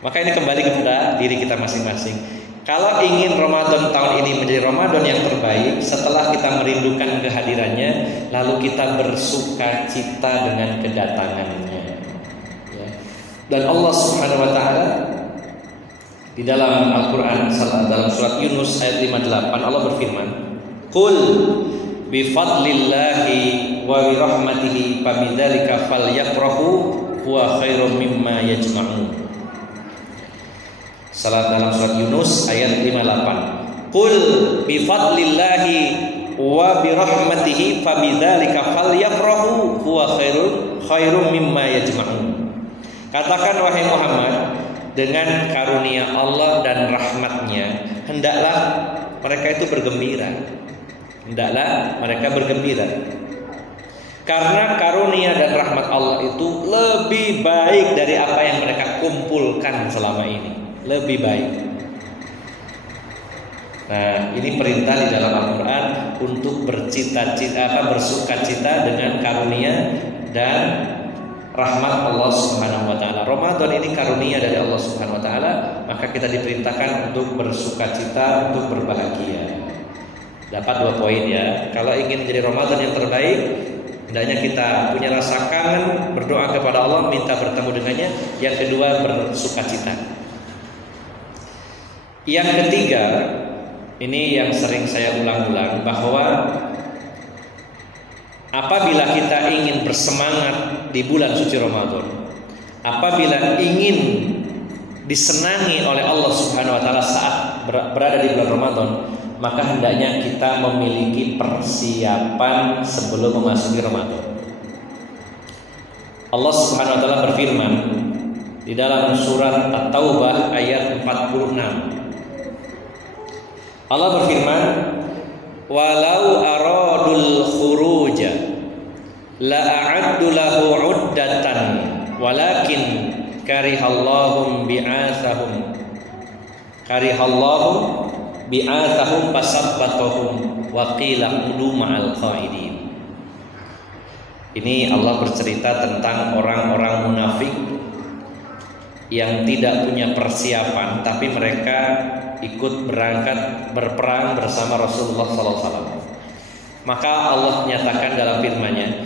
Maka ini kembali kepada diri kita masing-masing. Kalau ingin Ramadan tahun ini menjadi Ramadan yang terbaik, setelah kita merindukan kehadirannya, lalu kita bersuka cita dengan kedatangannya. Ya. Dan Allah Subhanahu Wa Taala di dalam Al-Quran dalam surat Yunus ayat 58 Allah berfirman, "Qul bi fadlillahi wa bi rahmatihi fabidzalika falyafrahu huwa khairum mimma yajma'un." Salat dalam surat Yunus ayat 58. "Qul bi fadlillahi wa bi rahmatihi fabidzalika falyafrahu huwa khairum mimma yajma'un." Katakan wahai Muhammad, dengan karunia Allah dan rahmatnya hendaklah mereka itu bergembira. Hendaklah mereka bergembira. Karena karunia dan rahmat Allah itu lebih baik dari apa yang mereka kumpulkan selama ini. Lebih baik. Nah, ini perintah di dalam Al-Quran untuk bersukacita dengan karunia dan rahmat Allah Subhanahu Wa Taala. Ramadan ini karunia dari Allah Subhanahu Wa Taala, maka kita diperintahkan untuk bersukacita, untuk berbahagia. Dapat 2 poin ya. Kalau ingin menjadi Ramadan yang terbaik, hendaknya kita punya rasa kangen, berdoa kepada Allah, minta bertemu dengannya. Yang kedua, bersukacita. Yang ketiga, ini yang sering saya ulang-ulang, bahwa apabila kita ingin bersemangat di bulan suci Ramadan, apabila ingin disenangi oleh Allah Subhanahu Wa Taala saat berada di bulan Ramadan, maka hendaknya kita memiliki persiapan sebelum memasuki Ramadan. Allah Subhanahu wa taala berfirman di dalam surat At-Taubah ayat 46. Allah berfirman, "Walau aradul khuruja la a'addu lahu 'uddatan walakin karihallahum bi'athahum fasabbatahum wa qila qudu ma'al qaidin." Ini Allah bercerita tentang orang-orang munafik yang tidak punya persiapan, tapi mereka ikut berangkat berperang bersama Rasulullah SAW. Maka Allah nyatakan dalam firman-Nya,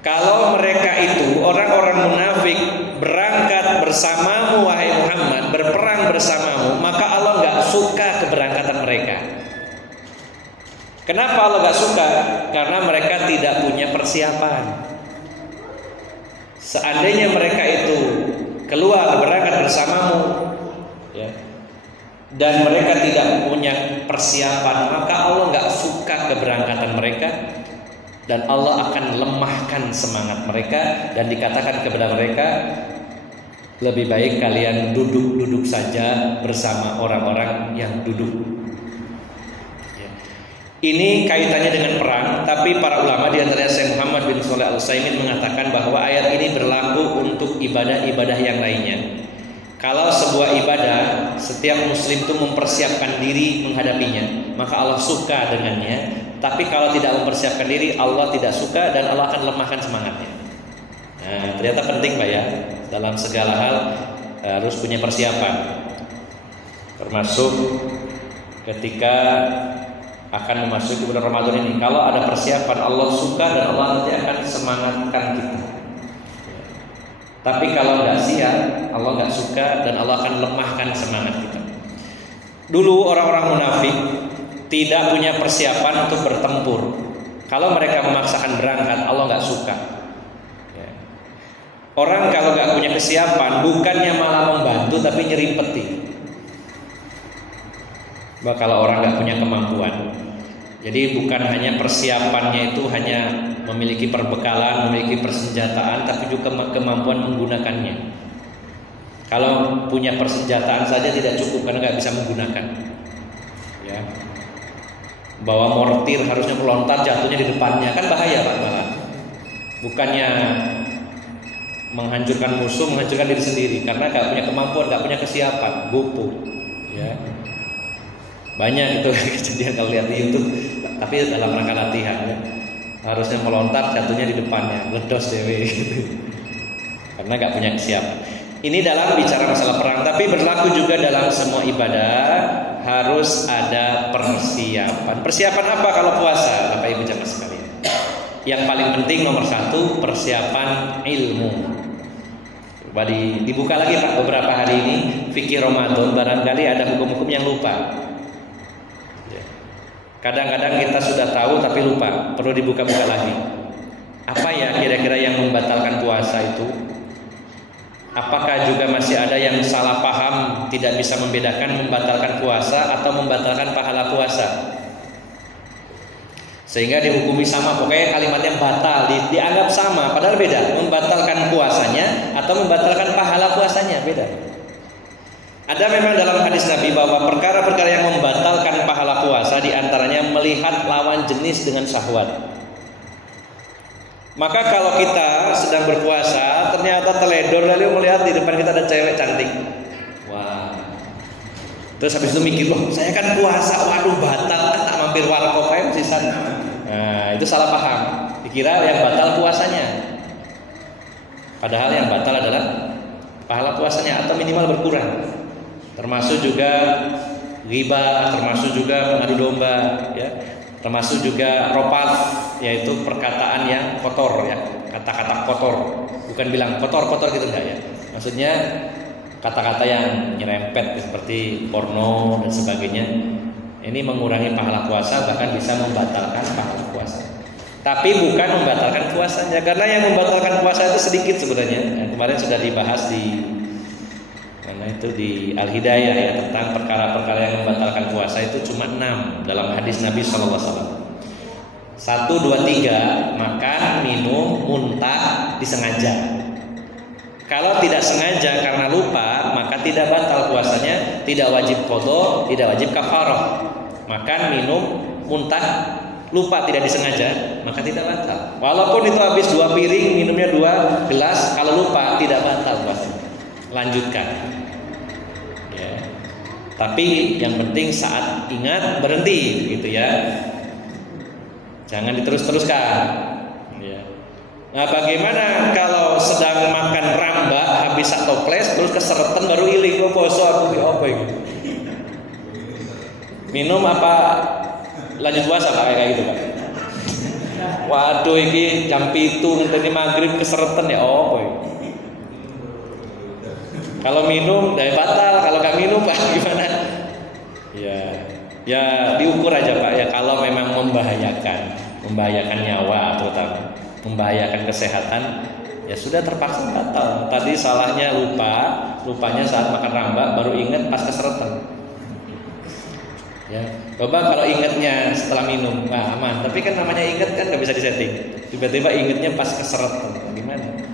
kalau mereka itu orang-orang munafik berangkat bersamamu wahai Muhammad, berperang bersamamu, maka Allah nggak suka keberangkatan mereka. Kenapa Allah nggak suka? Karena mereka tidak punya persiapan. Seandainya mereka itu keluar berangkat bersamamu, ya, dan mereka tidak punya persiapan, maka Allah nggak suka keberangkatan mereka, dan Allah akan lemahkan semangat mereka, dan dikatakan kepada mereka, lebih baik kalian duduk-duduk saja bersama orang-orang yang duduk. Ini kaitannya dengan perang, tapi para ulama di antaranya Syekh Muhammad bin Shalih Al-Utsaimin mengatakan bahwa ayat ini berlaku untuk ibadah-ibadah yang lainnya. Kalau sebuah ibadah, setiap muslim itu mempersiapkan diri menghadapinya, maka Allah suka dengannya. Tapi kalau tidak mempersiapkan diri, Allah tidak suka dan Allah akan lemahkan semangatnya. Nah, ternyata penting Pak ya, dalam segala hal harus punya persiapan. Termasuk ketika akan memasuki bulan Ramadan ini, kalau ada persiapan, Allah suka dan Allah nanti akan semangatkan kita. Tapi kalau nggak siap, Allah nggak suka dan Allah akan lemahkan semangat kita. Dulu orang-orang munafik tidak punya persiapan untuk bertempur. Kalau mereka memaksakan berangkat, Allah nggak suka. Orang kalau nggak punya kesiapan, bukannya malah membantu, tapi nyeripeti. Bah, kalau orang nggak punya kemampuan, jadi bukan hanya persiapannya itu hanya memiliki perbekalan, memiliki persenjataan, tapi juga kemampuan menggunakannya. Kalau punya persenjataan saja tidak cukup karena nggak bisa menggunakan. Ya, bawa mortir harusnya melontar, jatuhnya di depannya, kan bahaya Pak. Bukannya menghancurkan musuh, menghancurkan diri sendiri karena nggak punya kemampuan, nggak punya kesiapan, gopo. Ya. Banyak itu kejadian kalau lihat di YouTube, tapi dalam rangka latihan ya. Harusnya melontar, jatuhnya di depannya, ledos dewe gitu. Karena nggak punya kesiapan. Ini dalam bicara masalah perang, tapi berlaku juga dalam semua ibadah harus ada persiapan. Persiapan apa kalau puasa, Bapak Ibu jamaah sekalian? Yang paling penting nomor 1, persiapan ilmu. Coba dibuka lagi Pak beberapa hari ini fikih Ramadan, barangkali ada hukum-hukum yang lupa. Kadang-kadang kita sudah tahu tapi lupa, perlu dibuka-buka lagi. Apa ya kira-kira yang membatalkan puasa itu? Apakah juga masih ada yang salah paham, tidak bisa membedakan membatalkan puasa atau membatalkan pahala puasa? Sehingga dihukumi sama, pokoknya kalimatnya batal, dianggap sama, padahal beda. Membatalkan puasanya atau membatalkan pahala puasanya, beda. Ada memang dalam hadis Nabi bahwa perkara-perkara yang membatalkan pahala puasa diantaranya melihat lawan jenis dengan syahwat. Maka kalau kita sedang berpuasa ternyata teledor lalu melihat di depan kita ada cewek cantik, wah, terus habis itu mikir, wah saya kan puasa, waduh batal, tak mampir warkop aja sih sana. Nah itu salah paham, dikira yang batal puasanya, padahal yang batal adalah pahala puasanya atau minimal berkurang. Termasuk juga ghibah, termasuk juga mengadu domba, ya, termasuk juga ropat, yaitu perkataan yang kotor, ya, kata-kata kotor, bukan bilang kotor-kotor gitu enggak ya. Maksudnya kata-kata yang nyerempet seperti porno dan sebagainya. Ini mengurangi pahala puasa, bahkan bisa membatalkan pahala puasa. Tapi bukan membatalkan puasanya, karena yang membatalkan puasa itu sedikit sebenarnya. Yang kemarin sudah dibahas di Karena itu di Al-Hidayah ya, tentang perkara-perkara yang membatalkan puasa itu cuma 6 dalam hadis Nabi SAW. 1, 2, 3 makan, minum, muntah disengaja. Kalau tidak sengaja karena lupa, maka tidak batal puasanya, tidak wajib qadha, tidak wajib kafarah. Makan, minum, muntah, lupa tidak disengaja, maka tidak batal. Walaupun itu habis 2 piring, minumnya 2 gelas, kalau lupa tidak batal puasanya. Lanjutkan. Ya. Tapi yang penting saat ingat berhenti, gitu ya. Jangan diterus-teruskan. Ya. Nah, bagaimana kalau sedang makan rambak habis sak toples terus keseretan baru iling kok poso aku apa iki? Minum apa lanjut puasa Pak kayak gitu Pak? Waduh iki jam 7 ngenteni maghrib keseretan ya apa iki? Kalau minum dari batal, kalau nggak minum Pak gimana? Ya diukur aja Pak ya, kalau memang membahayakan nyawa terutama, membahayakan kesehatan, ya sudah terpaksa batal. Tadi salahnya lupanya saat makan rambak baru ingat pas keseretan. Ya, coba kalau ingatnya setelah minum, nah aman. Tapi kan namanya ingat kan nggak bisa disetting. Tiba-tiba ingatnya pas keseretan, gimana?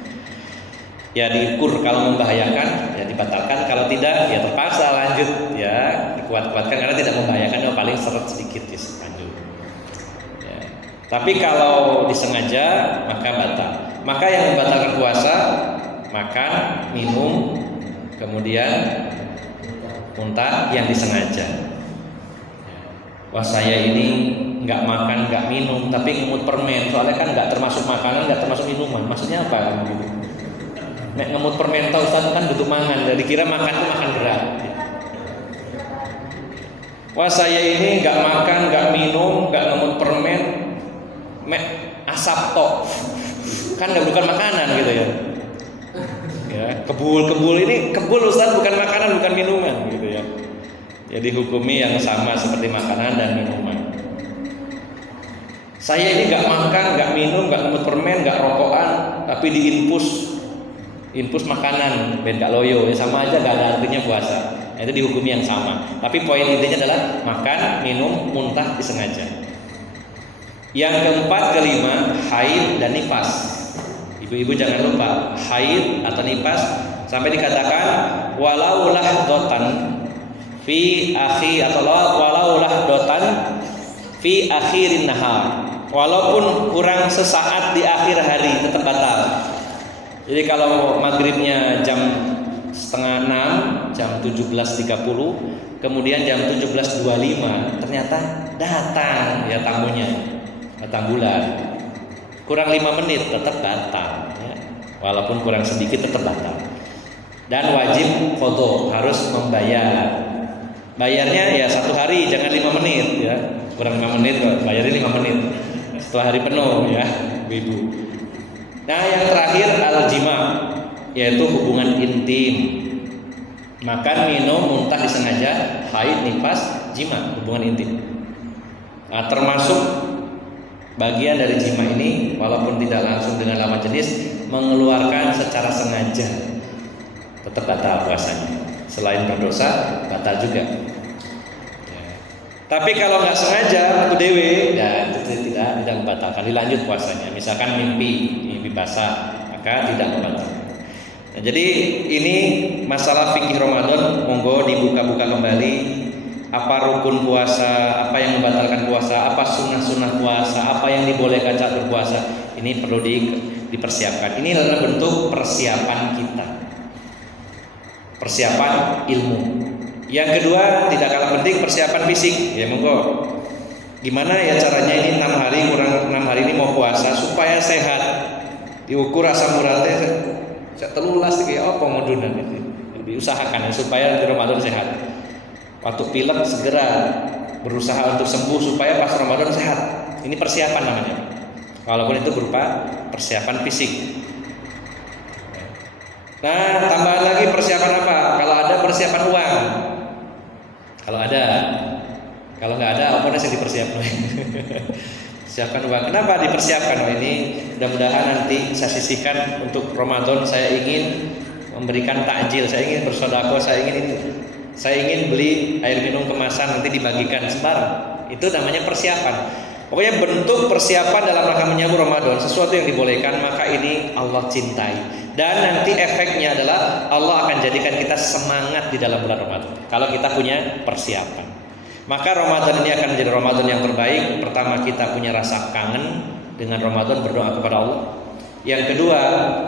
Ya diukur, kalau membahayakan ya dibatalkan, kalau tidak ya terpaksa lanjut ya, dikuat-kuatkan karena tidak membahayakan, ya paling seret sedikit ya lanjut. Ya. Tapi kalau disengaja maka batal. Maka yang membatalkan puasa makan, minum, kemudian muntah yang disengaja. Wah saya ini nggak makan, nggak minum, tapi ngemut permen, soalnya kan nggak termasuk makanan, nggak termasuk minuman. Maksudnya apa? Gitu. Nek ngemut permen tau Ustaz kan butuh mangan, jadi kira makan itu makan berat. Wah saya ini nggak makan, nggak minum, nggak ngemut permen, asap tok, kan nggak bukan makanan gitu ya. Ya kebul ini kebul Ustaz bukan makanan, bukan minuman gitu ya. Jadi hukumi yang sama seperti makanan dan minuman. Saya ini nggak makan, nggak minum, nggak ngemut permen, nggak rokokan, tapi diinfus makanan, ben gak loyo, ya sama aja gak ada artinya puasa. Nah, itu dihukumi yang sama. Tapi poin intinya adalah makan, minum, muntah disengaja. Yang keempat, kelima, haid dan nifas. Ibu-ibu jangan lupa, haid atau nifas sampai dikatakan walau lahdotan fi akhi atau walau lahdotan fi akhirin nahar. Walaupun kurang sesaat di akhir hari tetap batal. Jadi kalau maghribnya jam 5:30, jam 17.30, kemudian jam 17.25 ternyata datang ya tamunya, datang bulan, kurang 5 menit tetap batal ya. Walaupun kurang sedikit tetap batal. Dan wajib qadha, harus membayar. Bayarnya ya 1 hari, jangan 5 menit ya. Kurang 5 menit bayarnya 5 menit. 1 hari penuh ya, ibu. Nah yang terakhir al-jima, yaitu hubungan intim. Makan, minum, muntah disengaja, haid, nifas, jima, hubungan intim. Nah, termasuk bagian dari jima ini, walaupun tidak langsung dengan lawan jenis, mengeluarkan secara sengaja, tetap batal puasanya. Selain berdosa, batal juga. Ya. Tapi kalau nggak sengaja, aku dewe, dan itu tidak membatalkan, dilanjut puasanya. Misalkan mimpi basah, maka tidak membatalkan. Nah, jadi ini masalah fikih Ramadan, monggo dibuka-buka kembali. Apa rukun puasa, apa yang membatalkan puasa, apa sunnah-sunnah puasa, apa yang dibolehkan saat berpuasa. Ini perlu dipersiapkan. Ini adalah bentuk persiapan kita, persiapan ilmu. Yang kedua, tidak kalah penting, persiapan fisik. Ya monggo. Gimana ya caranya ini 6 hari kurang 6 hari ini mau puasa supaya sehat. Diukur asam uratnya saya telulas kayak apa modunan ini. Diusahakan ya, supaya di Ramadan sehat. Waktu pilek segera berusaha untuk sembuh supaya pas Ramadan sehat. Ini persiapan namanya. Walaupun itu berupa persiapan fisik. Nah, tambahan lagi persiapan apa? Kalau ada persiapan uang. Kalau ada. Kalau nggak ada, apa yang dipersiapkan? Siapkan uang. Kenapa dipersiapkan? Oh, ini mudah-mudahan nanti saya sisihkan untuk Ramadan. Saya ingin memberikan takjil, saya ingin bersedekah, saya ingin beli air minum kemasan nanti dibagikan sembarang. Itu namanya persiapan. Pokoknya bentuk persiapan dalam rangka menyambut Ramadan, sesuatu yang dibolehkan, maka ini Allah cintai. Dan nanti efeknya adalah Allah akan jadikan kita semangat di dalam bulan Ramadan kalau kita punya persiapan. Maka Ramadan ini akan menjadi Ramadan yang terbaik. Pertama, kita punya rasa kangen dengan Ramadan, berdoa kepada Allah. Yang kedua,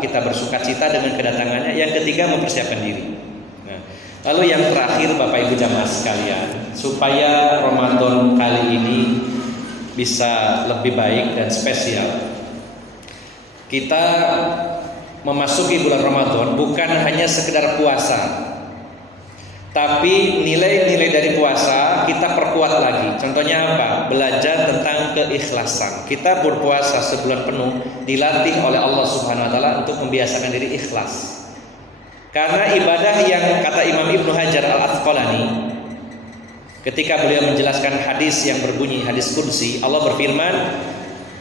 kita bersukacita dengan kedatangannya. Yang ketiga, mempersiapkan diri. Nah, lalu yang terakhir, Bapak Ibu jamaah sekalian, supaya Ramadan kali ini bisa lebih baik dan spesial, kita memasuki bulan Ramadan bukan hanya sekedar puasa, tapi nilai-nilai dari puasa kita perkuat lagi. Contohnya apa? Belajar tentang keikhlasan. Kita berpuasa sebulan penuh dilatih oleh Allah Subhanahu wa taala untuk membiasakan diri ikhlas. Karena ibadah yang kata Imam Ibnu Hajar Al-Asqalani ketika beliau menjelaskan hadis yang berbunyi hadis qudsi, Allah berfirman,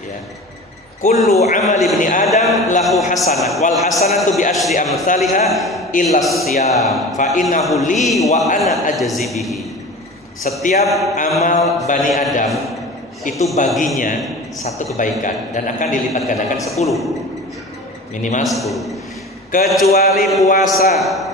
ya, kullu amali ibni Adam lahu hasanah wal hasanatu bi asyri amsalha illa siyam fa innahu li wa ana ajzi bihi. Setiap amal Bani Adam itu baginya satu kebaikan dan akan dilipat gandakan 10, minimal 10, kecuali puasa.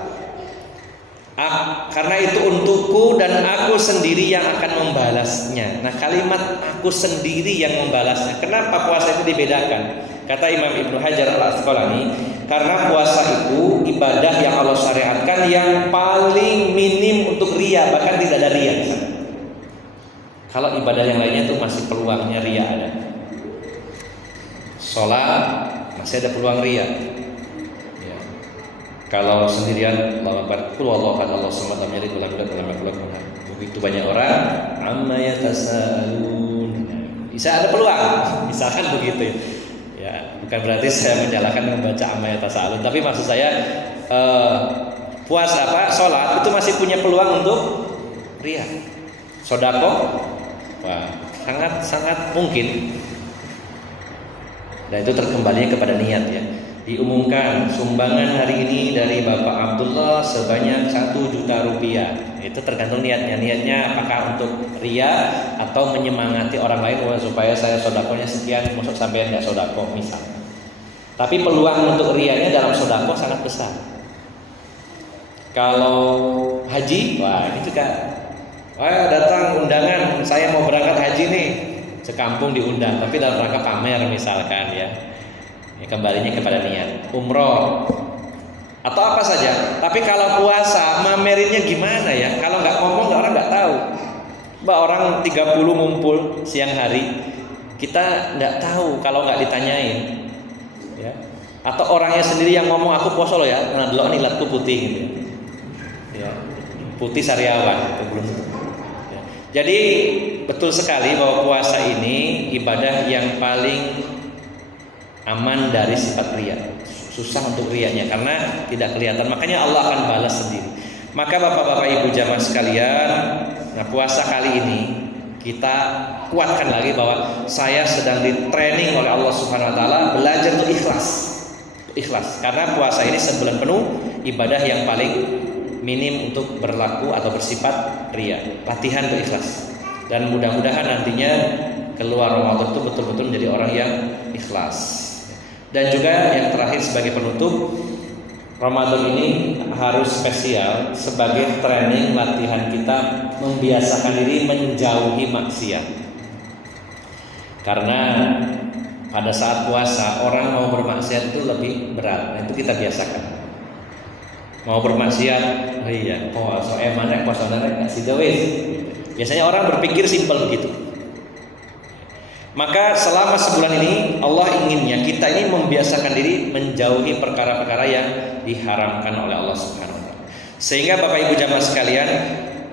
Karena itu untukku dan aku sendiri yang akan membalasnya. Nah, kalimat aku sendiri yang membalasnya, kenapa puasa itu dibedakan? Kata Imam Ibnu Hajar Al-Asqalani, karena puasa itu ibadah yang Allah syariatkan yang paling minim untuk riya, bahkan tidak ada riya. Kalau ibadah yang lainnya itu masih peluangnya riya ada. Sholat masih ada peluang riya. Kalau sendirian Allahu Akbar, qul huwallahu ahad, Allahu samad, lam yalid wa lam yulad wa lam yakul lahu kufuwan ahad. Begitu banyak orang amma yatasaalun. Bisa ada peluang, misalkan begitu ya. Ya, bukan berarti saya menyalahkan membaca amma yatasaalun, tapi maksud saya puasa salat itu masih punya peluang untuk riya. Sedekah, wah, sangat mungkin. Dan itu terkembalinya kepada niat ya. Diumumkan sumbangan hari ini dari Bapak Abdullah sebanyak 1 juta rupiah. Itu tergantung niatnya. Niatnya apakah untuk riya atau menyemangati orang lain supaya saya sedekahnya sekian, masuk sampai enggak sedekah misal. Tapi peluang untuk riyanya dalam sedekah sangat besar. Kalau haji, wah ini juga, wah datang undangan, saya mau berangkat haji nih, sekampung diundang, tapi dalam rangka pamer misalkan ya. Kembalinya kepada niat. Umroh atau apa saja. Tapi kalau puasa mamerinnya gimana ya? Kalau nggak ngomong orang nggak tahu. Mbak, orang 30 ngumpul siang hari, kita nggak tahu kalau nggak ditanyain. Ya. Atau orangnya sendiri yang ngomong, aku puasa loh ya, karena dulu nih latku putih gitu. Ya. Putih sariawan itu belum. Ya. Jadi betul sekali bahwa puasa ini ibadah yang paling aman dari sifat riya. Susah untuk riyanya karena tidak kelihatan. Makanya Allah akan balas sendiri. Maka bapak-bapak ibu jamaah sekalian, nah puasa kali ini kita kuatkan lagi bahwa saya sedang di training oleh Allah Subhanahu wa taala belajar untuk ikhlas. Ikhlas. Karena puasa ini sebulan penuh ibadah yang paling minim untuk berlaku atau bersifat riya. Latihan untuk ikhlas. Dan mudah-mudahan nantinya keluar Ramadan itu betul-betul menjadi orang yang ikhlas. Dan juga yang terakhir sebagai penutup, Ramadan ini harus spesial sebagai training latihan kita membiasakan diri menjauhi maksiat. Karena pada saat puasa orang mau bermaksiat itu lebih berat. Nah, itu kita biasakan. Mau bermaksiat, oh iya, puasa emang puasa nggak sih dawes. Biasanya orang berpikir simpel begitu. Maka selama sebulan ini Allah inginnya kita ini membiasakan diri menjauhi perkara-perkara yang diharamkan oleh Allah Subhanahu wa taala. Sehingga Bapak Ibu jamaah sekalian,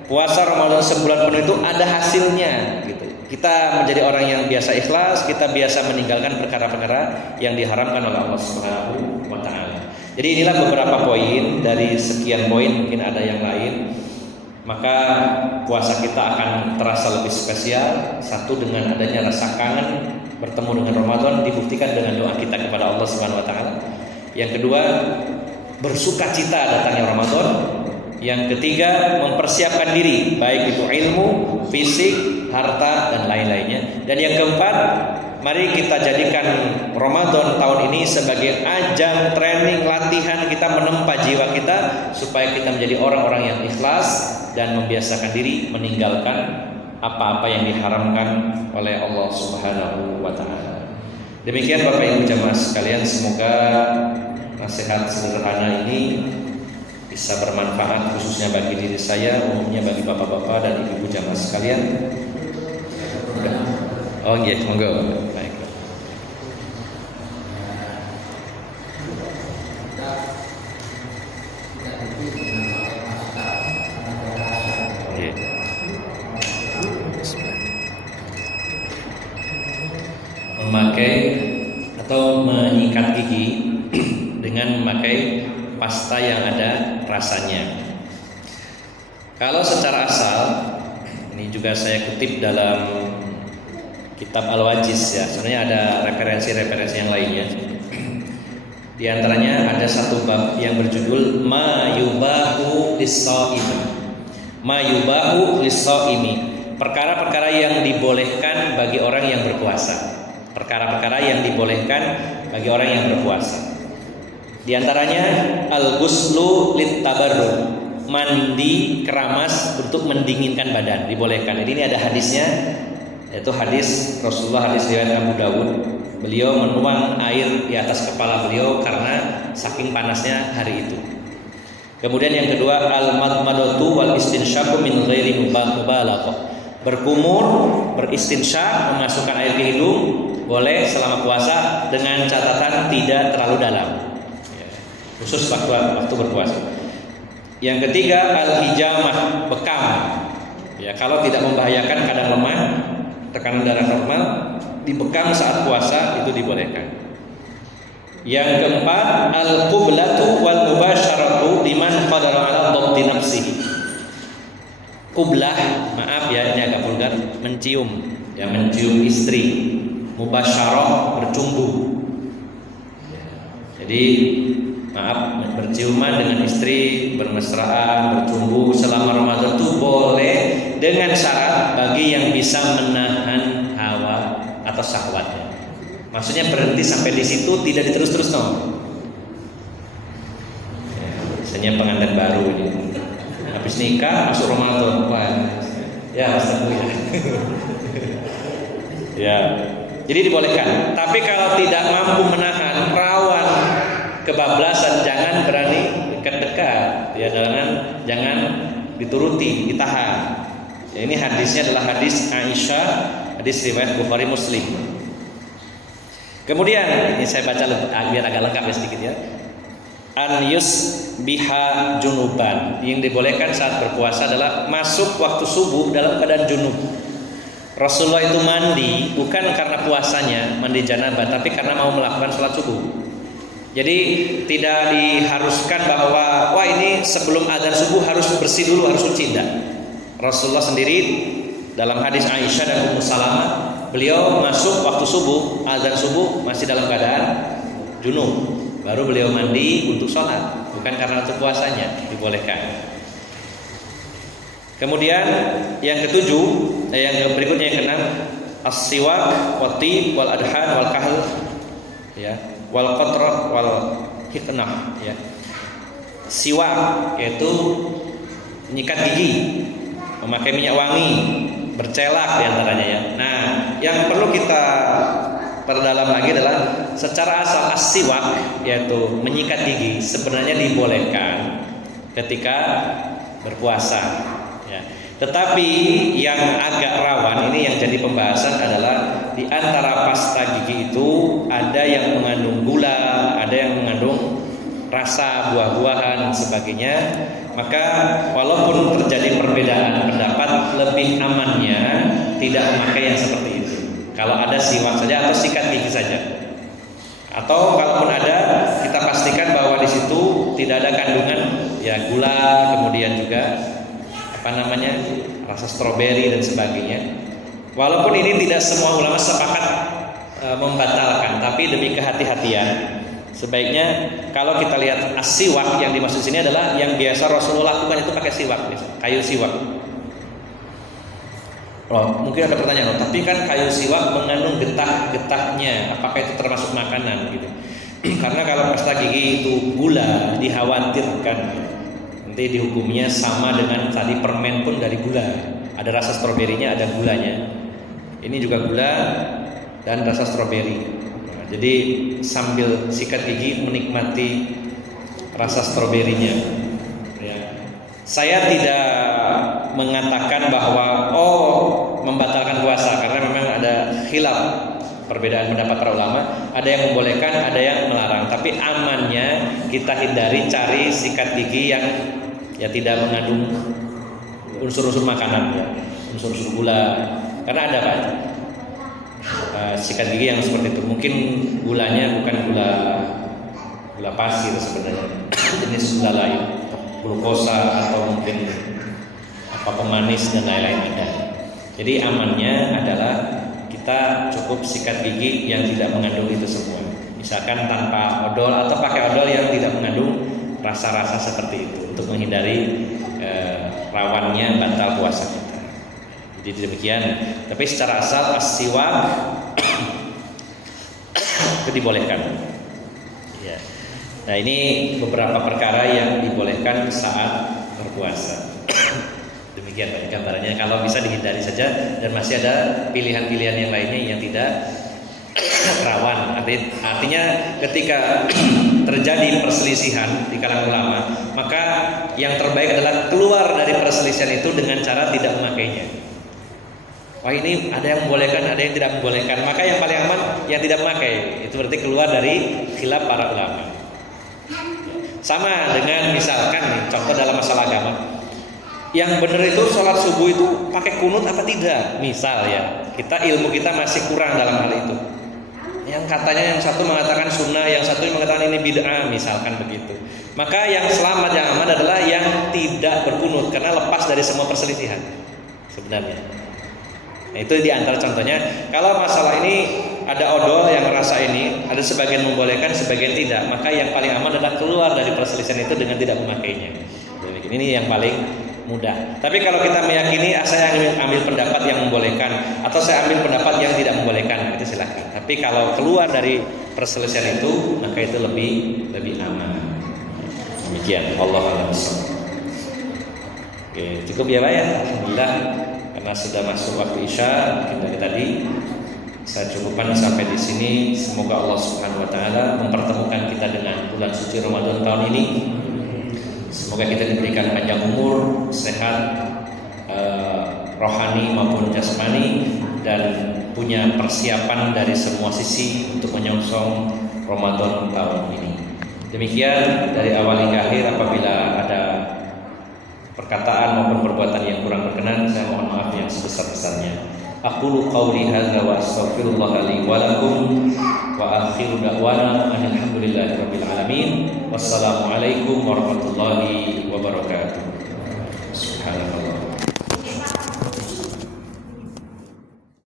puasa Ramadan sebulan penuh itu ada hasilnya gitu. Kita menjadi orang yang biasa ikhlas, kita biasa meninggalkan perkara-perkara yang diharamkan oleh Allah Subhanahu wa taala. Jadi inilah beberapa poin dari sekian poin, mungkin ada yang lain. Maka puasa kita akan terasa lebih spesial. Satu, dengan adanya rasa kangen bertemu dengan Ramadan, dibuktikan dengan doa kita kepada Allah Subhanahu wa taala. Yang kedua, bersukacita datangnya Ramadan. Yang ketiga, mempersiapkan diri, baik itu ilmu, fisik, harta, dan lain-lainnya. Dan yang keempat, mari kita jadikan Ramadan tahun ini sebagai ajang training, latihan kita menempa jiwa kita supaya kita menjadi orang-orang yang ikhlas dan membiasakan diri meninggalkan apa-apa yang diharamkan oleh Allah Subhanahu wa taala. Demikian Bapak Ibu jamaah sekalian, semoga nasihat sederhana ini bisa bermanfaat khususnya bagi diri saya, umumnya bagi bapak-bapak dan ibu-ibu jamaah sekalian. Oh iya, monggo. Baik. Memakai atau menyikat gigi dengan memakai pasta yang ada rasanya. Kalau secara asal, ini juga saya kutip dalam kitab Al-Wajiz ya. Sebenarnya ada referensi-referensi yang lainnya. Di antaranya ada satu bab yang berjudul Ma yubahu lis-shaimi. Ma yubahu lis-shaimi. Perkara-perkara yang dibolehkan bagi orang yang berpuasa. Perkara-perkara yang dibolehkan bagi orang yang berpuasa. Di antaranya al-ghuslu lit-tabarrud, mandi keramas untuk mendinginkan badan, dibolehkan. Jadi ini ada hadisnya, yaitu hadis Rasulullah, hadis riwayat Abu Dawud. Beliau menuang air di atas kepala beliau karena saking panasnya hari itu. Kemudian yang kedua al-madmadatu wal istinsyaku min ghairi mubalaghah. Berkumur, beristinsyak, memasukkan air ke hidung boleh selama puasa dengan catatan tidak terlalu dalam. Khusus waktu berpuasa. Yang ketiga al-hijamah, bekam. Ya, kalau tidak membahayakan kadar lemah, tekanan darah normal, dibekam saat puasa itu dibolehkan. Yang keempat al-qiblatu wal mubasyaratu liman qadara 'ala dhabti nafsihi. Qiblah, maaf ya ini agak vulgar, mencium, ya mencium istri, mubasyarah bercumbu. Jadi maaf, berciuman dengan istri, bermesraan, bercumbu selama Ramadan itu boleh dengan syarat bagi yang bisa menahan hawa atau syahwatnya. Maksudnya berhenti sampai di situ, tidak diterus-terus no. Ya, biasanya pengantin baru ini. Habis nikah masuk Ramadan, ya Ustaz ya. Ya, jadi dibolehkan. Tapi kalau tidak mampu menahan, rawan kebablasan, jangan berani dekat-dekat. Ya, jangan dituruti, ditahan. Ya, ini hadisnya adalah hadis Aisyah, hadis riwayat Bukhari Muslim. Kemudian ini saya baca biar agak lengkap ya sedikit ya. An yusbiha junuban. Yang dibolehkan saat berpuasa adalah masuk waktu subuh dalam keadaan junub. Rasulullah itu mandi bukan karena puasanya, mandi janabah, tapi karena mau melakukan sholat subuh. Jadi tidak diharuskan bahwa wah ini sebelum adzan subuh harus bersih dulu, harus suci, tidak. Rasulullah sendiri dalam hadis Aisyah dan Ummu Salamah, beliau masuk waktu subuh, adzan subuh masih dalam keadaan junub. Baru beliau mandi untuk sholat, bukan karena untuk puasanya, dibolehkan. Kemudian yang ketujuh, yang berikutnya yang keenam, as-siwak, wat-tib, wal adhan, wal kahl, ya, wal qatrah, wal hiknah, ya. Siwak yaitu menyikat gigi, memakai minyak wangi, bercelak diantaranya ya. Nah, yang perlu kita perdalam lagi adalah secara asal as-siwak yaitu menyikat gigi sebenarnya dibolehkan ketika berpuasa ya. Tetapi yang agak rawan ini yang jadi pembahasan adalah di antara pasta gigi itu ada yang mengandung gula, ada yang mengandung rasa buah-buahan dan sebagainya. Maka walaupun terjadi perbedaan pendapat, lebih amannya tidak memakai yang seperti itu. Kalau ada siwak saja atau sikat gigi saja. Atau kalaupun ada, kita pastikan bahwa di situ tidak ada kandungan ya gula, kemudian juga rasa stroberi dan sebagainya. Walaupun ini tidak semua ulama sepakat membatalkan, tapi demi kehati-hatian Sebaiknya kalau kita lihat as-siwak yang dimaksud sini adalah yang biasa Rasulullah lakukan itu pakai siwak, kayu siwak. Oh, mungkin ada pertanyaan, tapi kan kayu siwak mengandung getah-getahnya, apakah itu termasuk makanan gitu? Karena kalau pasta gigi itu gula, dikhawatirkan nanti dihukumnya sama dengan tadi permen pun dari gula. Ada rasa stroberinya, ada gulanya. Ini juga gula dan rasa stroberi. Jadi sambil sikat gigi menikmati rasa stroberinya. Ya. Saya tidak mengatakan bahwa membatalkan puasa, karena memang ada khilaf, perbedaan pendapat para ulama. Ada yang membolehkan, ada yang melarang. Tapi amannya kita hindari cari sikat gigi yang ya tidak mengandung unsur-unsur makanan, ya. Unsur-unsur gula. Karena ada Pak, sikat gigi yang seperti itu. Mungkin gulanya bukan gula pasir sebenarnya, jenis gula lain, glukosa atau mungkin pemanis dan lain-lain ada. Jadi amannya adalah kita cukup sikat gigi yang tidak mengandung itu semua. Misalkan tanpa odol atau pakai odol yang tidak mengandung rasa-rasa seperti itu untuk menghindari rawannya batal puasa kita. Jadi demikian. Tapi secara asal as-siwak itu dibolehkan. Ya. Nah, ini beberapa perkara yang dibolehkan saat berpuasa. Demikian Pak gambarannya. Kalau bisa dihindari saja, dan masih ada pilihan-pilihan yang lainnya yang tidak rawan. Artinya ketika terjadi perselisihan di kalangan ulama, maka yang terbaik adalah keluar dari perselisihan itu dengan cara tidak memakainya. Wah, ini ada yang membolehkan, ada yang tidak membolehkan. Maka yang paling aman yang tidak memakai. Itu berarti keluar dari khilaf para ulama. Sama dengan misalkan nih, contoh dalam masalah agama. Yang benar itu sholat subuh itu pakai kunut apa tidak? Misal ya, ilmu kita masih kurang dalam hal itu. Yang katanya yang satu mengatakan sunnah, yang satu mengatakan ini bid'ah, misalkan begitu. Maka yang selamat, yang aman adalah yang tidak berkunut, karena lepas dari semua perselisihan sebenarnya. Nah, itu di antara contohnya. Kalau masalah ini ada odol yang merasa ini, ada sebagian membolehkan, sebagian tidak, maka yang paling aman adalah keluar dari perselisihan itu dengan tidak memakainya. Ini yang paling mudah. Tapi kalau kita meyakini, saya ambil pendapat yang membolehkan, atau saya ambil pendapat yang tidak membolehkan, itu silakan. Tapi kalau keluar dari perselisihan itu, maka itu lebih aman. Demikian. Allahu a'lam. Oke, cukup ya Pak ya. Alhamdulillah. Karena sudah masuk waktu Isya, kita tadi saya cukupkan sampai di sini. Semoga Allah Subhanahu wa taala mempertemukan kita dengan bulan suci Ramadan tahun ini. Semoga kita diberikan panjang umur, sehat, rohani maupun jasmani, dan punya persiapan dari semua sisi untuk menyongsong Ramadan tahun ini. Demikian dari awal hingga akhir. Apabila ada perkataan maupun perbuatan yang kurang berkenan, saya mohon maaf yang sebesar-besarnya. Aqulu qawli hadza wa astaghfirullah li wa lakum wa akhiru da'wana alhamdulillahi rabbil alamin. Wassalamualaikum warahmatullahi wabarakatuh.